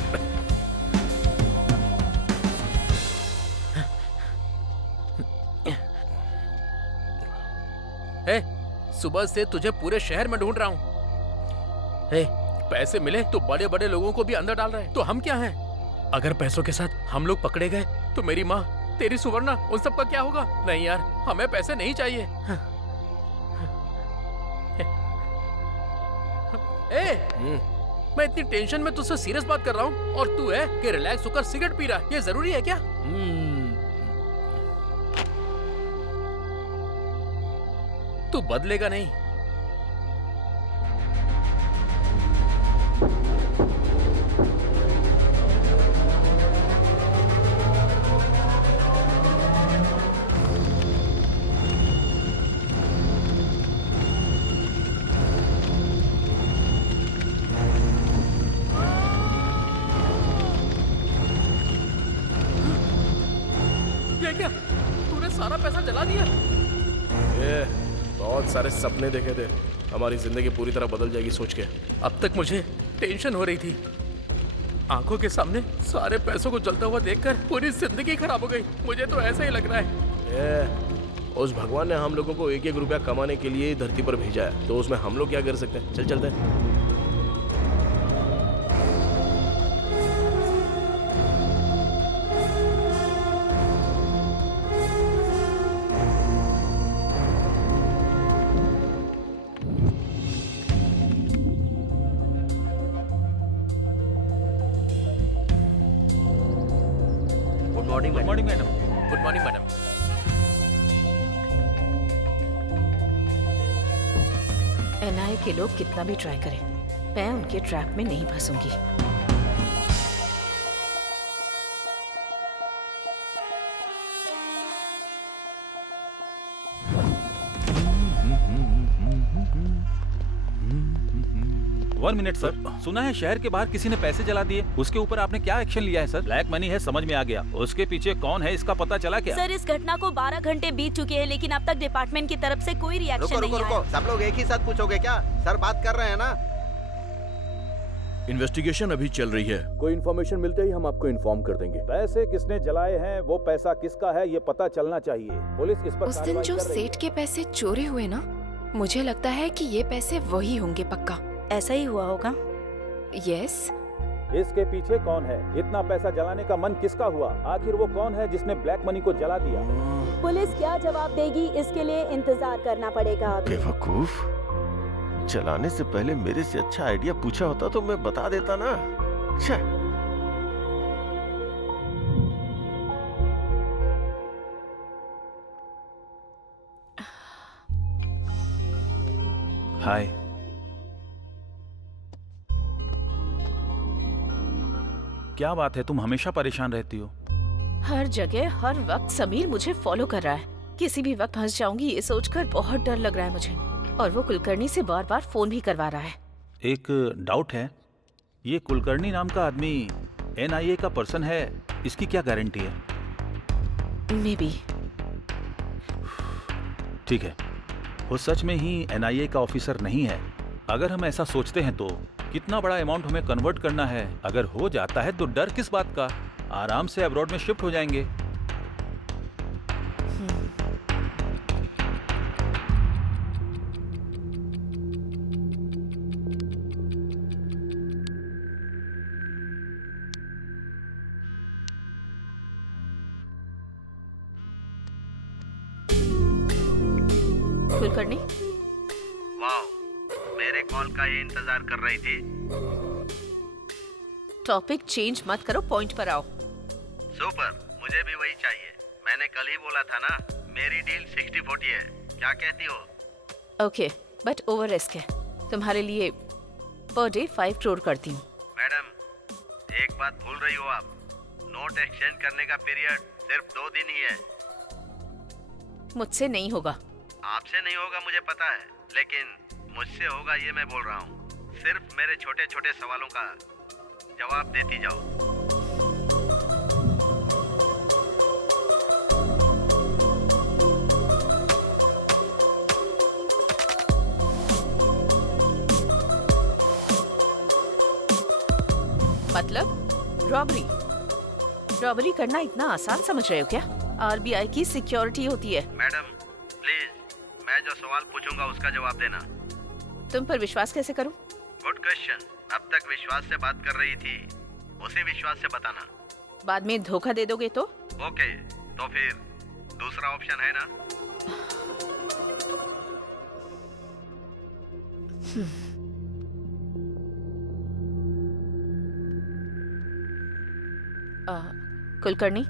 सुबह से तुझे पूरे शहर में ढूंढ रहा हूँ। पैसे मिले तो बड़े बड़े लोगों को भी अंदर डाल रहे हैं, तो हम क्या हैं? अगर पैसों के साथ हम लोग पकड़े गए तो मेरी माँ, तेरी सुवर्णा, उन सब का क्या होगा? नहीं यार, हमें पैसे नहीं चाहिए। मैं इतनी टेंशन में तुझसे सीरियस बात कर रहा हूँ और तू है कि रिलैक्स होकर सिगरेट पी रहा है। ये जरूरी है क्या? तू बदलेगा नहीं। ये क्या? तूने सारा पैसा जला दिया? बहुत सारे सपने देखे थे, हमारी जिंदगी पूरी तरह बदल जाएगी सोच के। अब तक मुझे टेंशन हो रही थी, आंखों के सामने सारे पैसों को जलता हुआ देखकर पूरी जिंदगी खराब हो गई। मुझे तो ऐसा ही लग रहा है। उस भगवान ने हम लोगों को एक एक रुपया कमाने के लिए धरती पर भेजा है, तो उसमें हम लोग क्या कर सकते हैं? चल चलते हैं। Good morning madam. Good morning madam. NIA के लोग कितना भी ट्राई करें, मैं उनके ट्रैप में नहीं फंसूंगी। वन मिनट सर, सुना है शहर के बाहर किसी ने पैसे जला दिए, उसके ऊपर आपने क्या एक्शन लिया है सर? ब्लैक मनी है समझ में आ गया, उसके पीछे कौन है इसका पता चला क्या? सर, इस घटना को 12 घंटे बीत चुके हैं, लेकिन अब तक डिपार्टमेंट की तरफ से कोई रिएक्शन नहीं आया। सब लोग एक ही साथ पूछोगे क्या? सर बात कर रहे हैं ना। इन्वेस्टिगेशन अभी चल रही है, कोई इन्फॉर्मेशन मिलते ही हम आपको इन्फॉर्म कर देंगे। पैसे किसने जलाए हैं, वो पैसा किसका है, ये पता चलना चाहिए। पुलिस इस पर उस दिन जो सेठ के पैसे चोरी हुए ना, मुझे लगता है कि ये पैसे वही होंगे पक्का। ऐसा ही हुआ होगा। यस। इसके पीछे कौन है? इतना पैसा जलाने का मन किसका हुआ? आखिर वो कौन है जिसने ब्लैक मनी को जला दिया? पुलिस क्या जवाब देगी, इसके लिए इंतजार करना पड़ेगा। बेवकूफ, जलाने से पहले मेरे से अच्छा आइडिया पूछा होता तो मैं बता देता ना। हाय। क्या बात है, तुम हमेशा परेशान रहती हो? हर जगह हर वक्त समीर मुझे फॉलो कर रहा है। किसी भी वक्त फंस जाऊंगी ये सोचकर बहुत डर लग रहा है मुझे। और वो कुलकर्णी से बार बार फोन भी करवा रहा है। एक डाउट है, ये कुलकर्णी नाम का आदमी एनआईए का पर्सन है, इसकी क्या गारंटी है? May be. ठीक है, वो सच में ही एनआईए का ऑफिसर नहीं है। अगर हम ऐसा सोचते हैं तो कितना बड़ा अमाउंट हमें कन्वर्ट करना है। अगर हो जाता है तो डर किस बात का, आराम से अब्रॉड में शिफ्ट हो जाएंगे। कुलकर्णी, वाओ, मेरे कॉल का ये इंतजार कर रही थी। टॉपिक चेंज मत करो, पॉइंट पर आओ। सुपर, मुझे भी वही चाहिए। मैंने कल ही बोला था ना, मेरी डील 60-40 है। क्या कहती हो? ओके, बट ओवर रिस्क है। तुम्हारे लिए पर डे 5 करोड़ करती हूँ। मैडम, एक बात भूल रही हो आप। नोट एक्सचेंज करने का पीरियड सिर्फ 2 दिन ही है। मुझसे नहीं होगा। आपसे नहीं होगा मुझे पता है, लेकिन मुझसे होगा ये मैं बोल रहा हूँ। सिर्फ मेरे छोटे छोटे सवालों का जवाब देती जाओ। मतलब रॉबरी करना इतना आसान समझ रहे हो क्या? आरबीआई की सिक्योरिटी होती है। मैडम प्लीज, मैं जो सवाल पूछूंगा उसका जवाब देना। तुम पर विश्वास कैसे करूं? Good question. अब तक विश्वास से बात कर रही थी, उसी विश्वास से बताना। बाद में धोखा दे दोगे तो? ओके, तो फिर दूसरा ऑप्शन है ना? कुलकर्णी,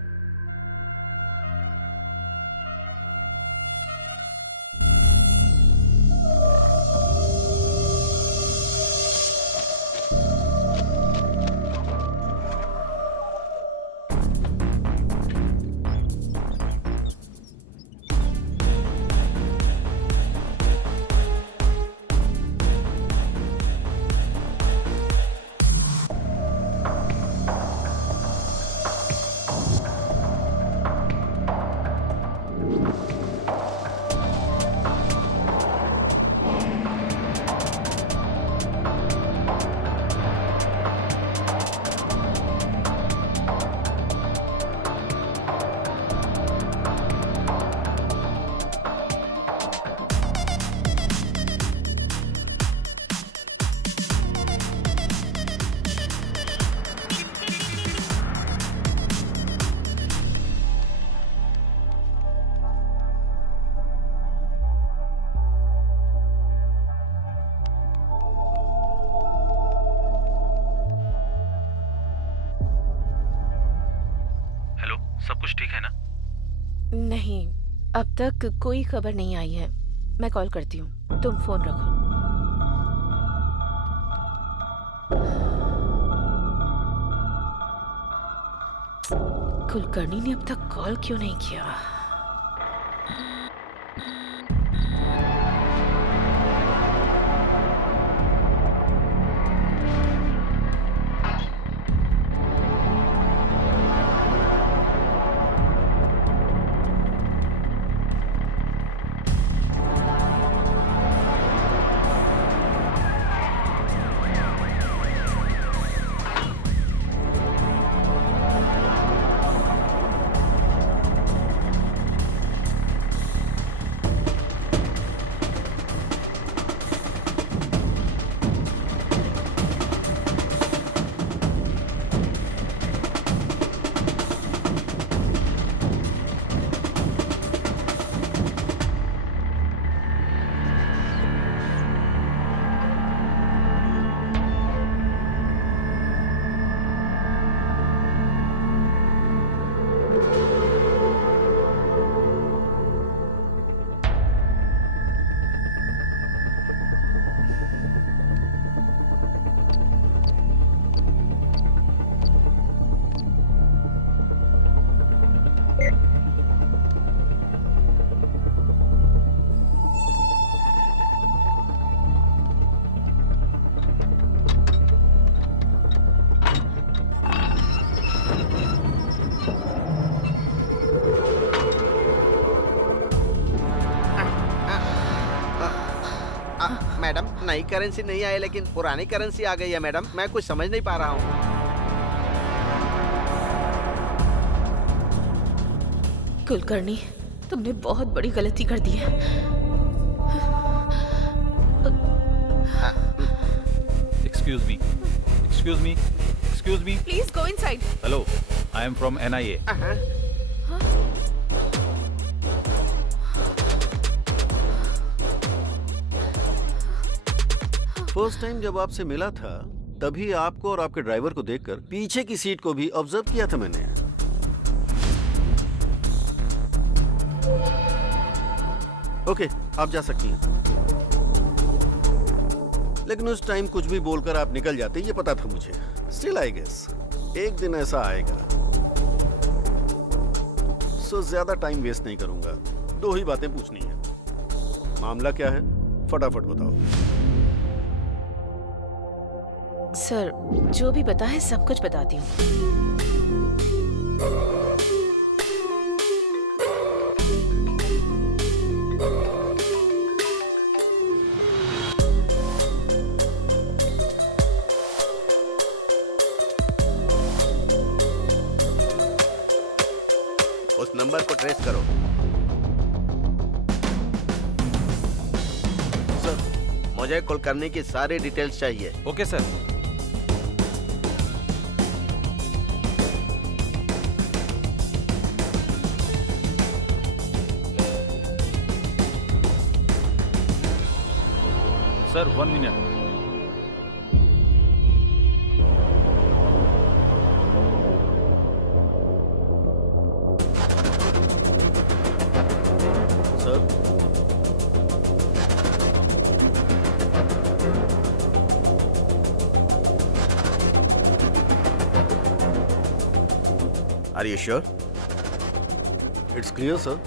सब कुछ ठीक है ना? नहीं, अब तक कोई खबर नहीं आई है। मैं कॉल करती हूँ, तुम फोन रखो। कुलकर्णी ने अब तक कॉल क्यों नहीं किया? मैडम, नई करेंसी नहीं आई लेकिन पुरानी करेंसी आ गई है मैडम। मैं कुछ समझ नहीं पा रहा हूँ। कुलकर्णी, तुमने बहुत बड़ी गलती कर दी है। Excuse me, excuse me, excuse me. Please go inside. Hello, I am from NIA। First time जब आपसे मिला था तभी आपको और आपके ड्राइवर को देखकर पीछे की सीट को भी ऑब्जर्व किया था मैंने। ओके, आप जा सकती हैं। लेकिन उस टाइम कुछ भी बोलकर आप निकल जाते, ये पता था मुझे। स्टिल आई गेस एक दिन ऐसा आएगा। सो ज्यादा टाइम वेस्ट नहीं करूंगा, 2 ही बातें पूछनी है। मामला क्या है, फटाफट बताओ। सर, जो भी पता है सब कुछ बताती हूँ। उस नंबर को ट्रेस करो। सर, मुझे कुलकर्णी की सारी डिटेल्स चाहिए। Okay sir. Sir 1 minute. Sir, are you sure? It's clear sir.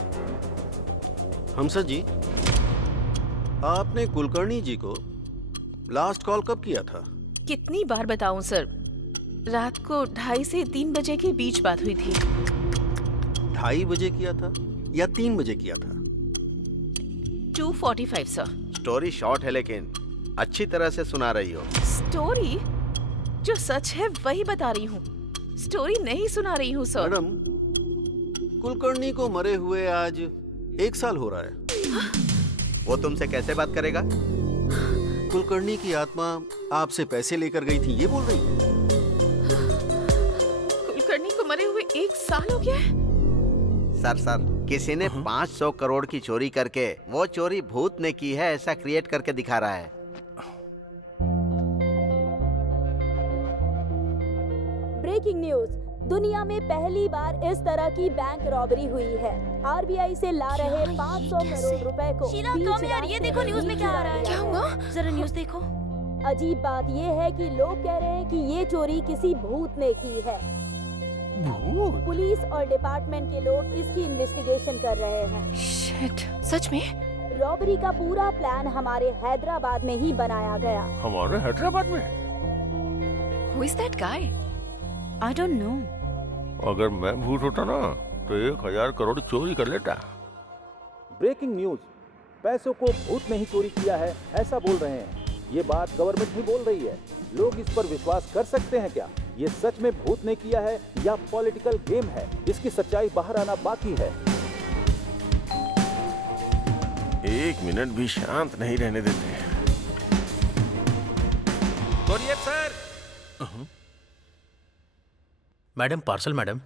हमसर जी, आपने कुलकर्णी जी को लास्ट कॉल कब किया था? कितनी बार बताऊं सर, रात को 2:30 से 3 बजे के बीच बात हुई थी। 2:30 बजे किया था या 3 बजे किया था? 2:45 सर। स्टोरी शॉर्ट है लेकिन अच्छी तरह से सुना रही हो। स्टोरी? जो सच है वही बता रही हूँ, स्टोरी नहीं सुना रही हूँ सर। मैडम, कुलकर्णी को मरे हुए आज 1 साल हो रहा है। वो तुमसे कैसे बात करेगा? कुलकर्णी की आत्मा आपसे पैसे लेकर गई थी, ये बोल रही है। कुलकर्णी को मरे हुए 1 साल हो गया है? सर, किसी ने 500 करोड़ की चोरी करके वो चोरी भूत ने की है ऐसा क्रिएट करके दिखा रहा है। ब्रेकिंग न्यूज, दुनिया में पहली बार इस तरह की बैंक रॉबरी हुई है। आरबीआई से ला रहे 500 करोड़ रुपए को शीला, बीच कम यार, रास्ते ये देखो में न्यूज़ में क्या आ रहा है। चुरा क्या लिया हुआ? है। जरा न्यूज़ देखो। अजीब बात ये है कि लोग कह रहे हैं कि ये चोरी किसी भूत ने की है। भूत? पुलिस और डिपार्टमेंट के लोग इसकी इन्वेस्टिगेशन कर रहे हैं। शिट, सच में? रॉबरी का पूरा प्लान हमारे हैदराबाद में ही बनाया गया। हमारे हैदराबाद में? Who is that guy? I don't know. अगर मैं भूत होता ना तो 1000 करोड़ चोरी कर लेता। ब्रेकिंग न्यूज, पैसों को भूत ने ही चोरी किया है ऐसा बोल रहे हैं। ये बात गवर्नमेंट ही बोल रही है। लोग इस पर विश्वास कर सकते हैं क्या? ये सच में भूत ने किया है या पॉलिटिकल गेम है? इसकी सच्चाई बाहर आना बाकी है। 1 मिनट भी शांत नहीं रहने देते। Courier sir. Madam, parcel madam.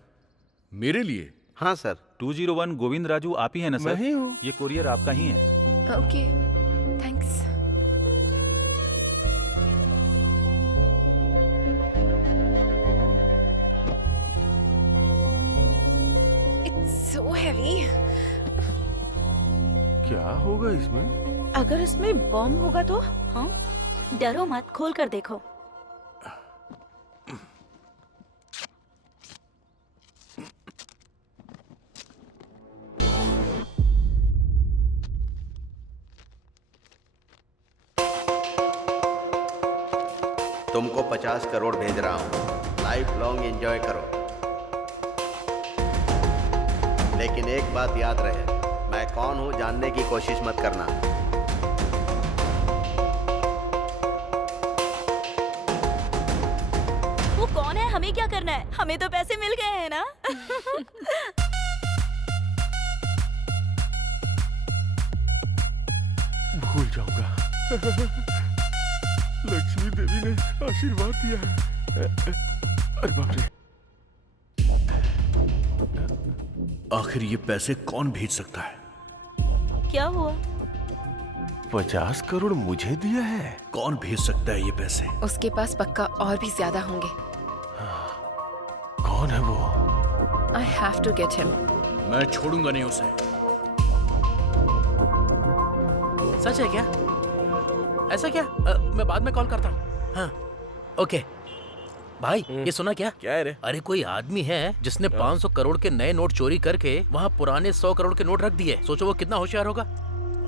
मेरे लिए? हाँ सर। 201 गोविंद राजू आप ही है ना सर? मैं ही हूँ। ये कोरियर आपका ही है। Okay, thanks. It's so heavy. क्या होगा इसमें? अगर इसमें बॉम्ब होगा तो? हाँ, डरो मत, खोल कर देखो। तुमको 50 करोड़ भेज रहा हूँ, लाइफ लॉन्ग एंजॉय करो। लेकिन एक बात याद रहे, मैं कौन हूँ जानने की कोशिश मत करना। वो कौन है, हमें क्या करना है? हमें तो पैसे मिल गए हैं ना। भूल जाऊंगा। लक्ष्मी देवी ने आशीर्वाद दिया है। अरे बाप रे। आखिर ये पैसे कौन भेज सकता है? क्या हुआ? 50 करोड़ मुझे दिया है? कौन भेज सकता है ये पैसे? उसके पास पक्का और भी ज्यादा होंगे। कौन है वो? I have to get him. मैं छोड़ूंगा नहीं उसे। सच है क्या? ऐसा क्या? मैं बाद में कॉल करता हूँ। हाँ, ओके। भाई, ये सुना क्या? क्या है रे? अरे कोई आदमी है जिसने 500 करोड़ के नए नोट चोरी करके वहाँ पुराने 100 करोड़ के नोट रख दिए। सोचो वो कितना होशियार होगा।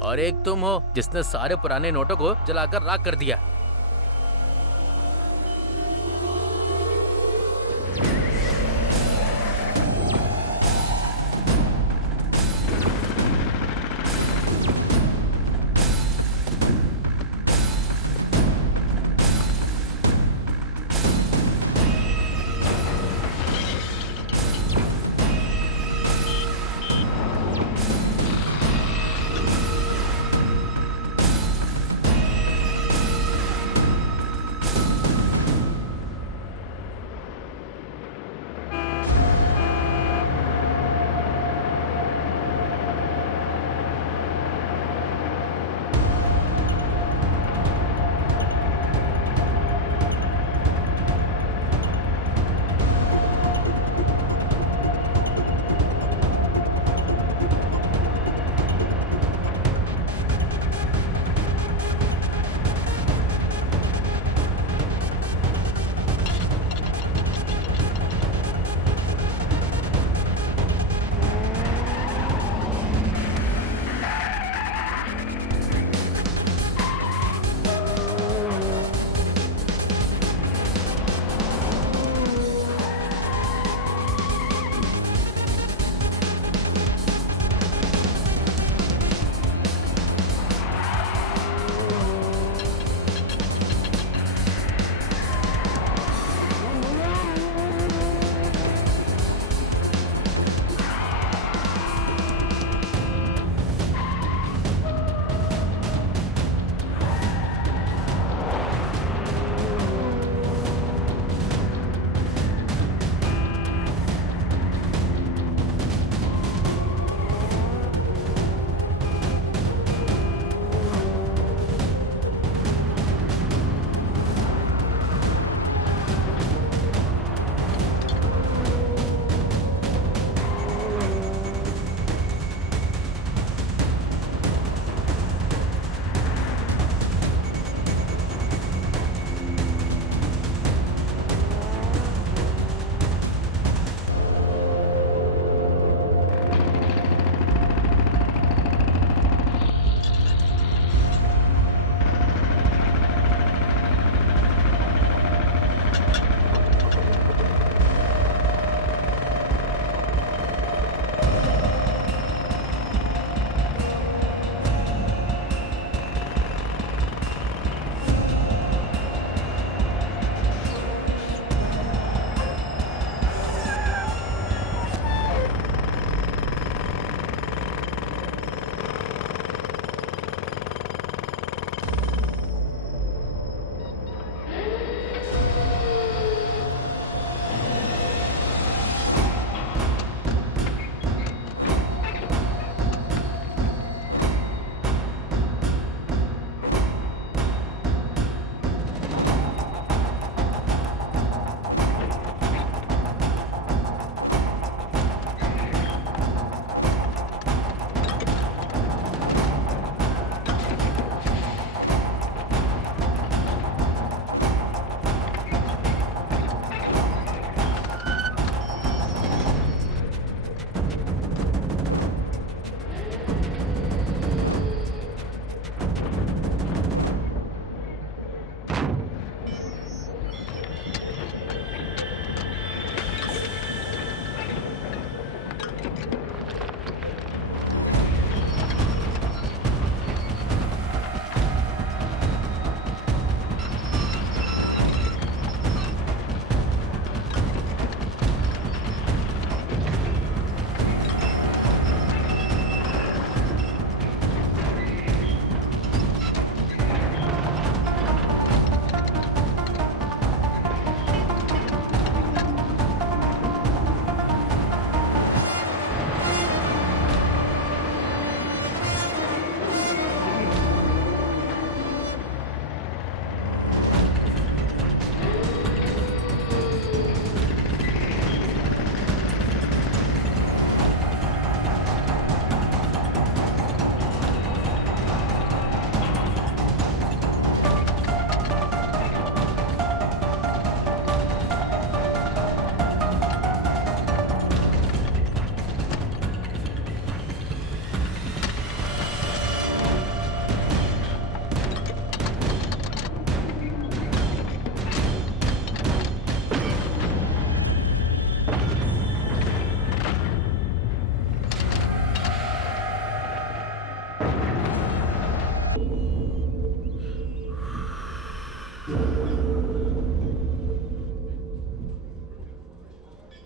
और एक तुम हो जिसने सारे पुराने नोटों को जलाकर राख कर दिया।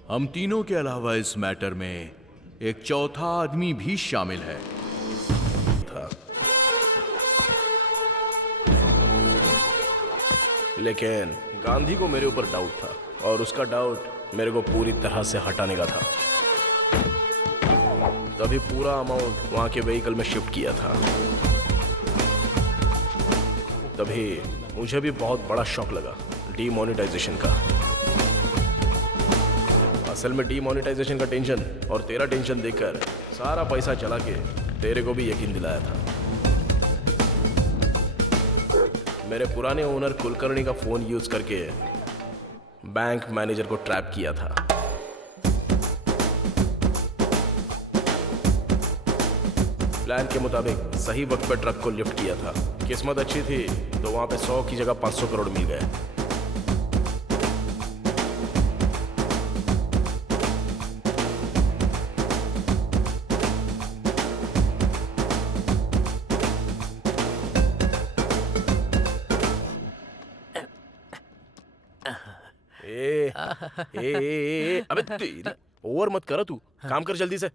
हम तीनों के अलावा इस मैटर में एक चौथा आदमी भी शामिल है। लेकिन गांधी को मेरे ऊपर डाउट था और उसका डाउट मेरे को पूरी तरह से हटाने का था। तभी पूरा अमाउंट वहां के व्हीकल में शिफ्ट किया था। तभी मुझे भी बहुत बड़ा शॉक लगा डीमोनेटाइजेशन का। असल में डीमोनेटाइजेशन का टेंशन और तेरा टेंशन देखकर सारा पैसा चला के तेरे को भी यकीन दिलाया था। मेरे पुराने ओनर कुलकर्णी का फोन यूज करके बैंक मैनेजर को ट्रैप किया था। प्लान के मुताबिक सही वक्त पर ट्रक को लिफ्ट किया था। किस्मत अच्छी थी तो वहां पे 100 की जगह 500 करोड़ मिल गए। अबे तेरी ओवर मत करो, तू काम कर जल्दी से।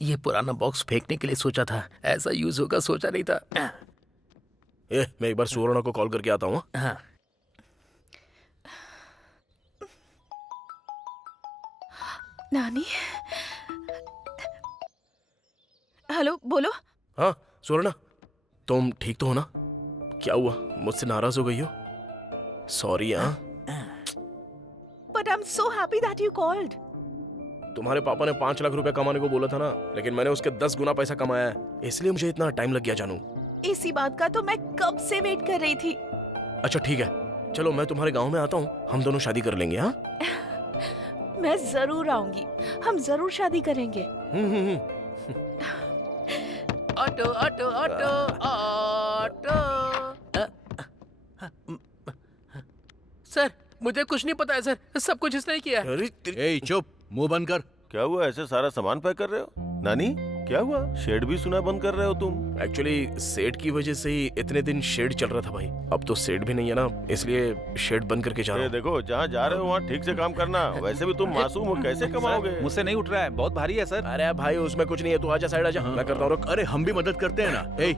ये पुराना बॉक्स फेंकने के लिए सोचा था, ऐसा यूज होगा सोचा नहीं था। मैं एक बार सुवर्णा को कॉल करके आता हूँ। हाँ। नानी, हेलो, बोलो। हाँ सुवर्णा, तुम ठीक तो हो ना? क्या हुआ, मुझसे नाराज हो गई हो? सॉरी। हाँ, but I am so happy that you called. तुम्हारे पापा ने 5 लाख रुपए कमाने को बोला था ना, लेकिन मैंने उसके 10 गुना पैसा कमाया है, इसलिए मुझे इतना टाइम लग गया जानू। इसी बात का तो मैं कब से वेट कर रही थी। अच्छा ठीक है, चलो मैं तुम्हारे गांव में आता हूँ, हम दोनों शादी कर लेंगे। हाँ मैं जरूर आऊंगी, हम जरूर शादी करेंगे। Auto auto auto auto. Sir मुझे कुछ नहीं पता है सर, सब कुछ इसने ही किया है। ए चुप, मुंह बंद कर। क्या हुआ, ऐसे सारा सामान पैक कर रहे हो? नानी क्या हुआ, शेड भी सुना बंद कर रहे हो तुम? एक्चुअली शेड की वजह से ही इतने दिन शेड चल रहा था भाई। अब तो शेड भी नहीं है ना, इसलिए शेड बंद करके जा रहा हूँ। देखो जहाँ जा रहे हो वहाँ ठीक से काम करना। वैसे भी तुम मासूम हो, कैसे कमाओगे? मुझसे नहीं उठ रहा है, बहुत भारी है सर। अरे भाई उसमें कुछ नहीं है, तू आजा साइड आजा, मैं करता हूँ। अरे हम भी मदद करते हैं ना। ए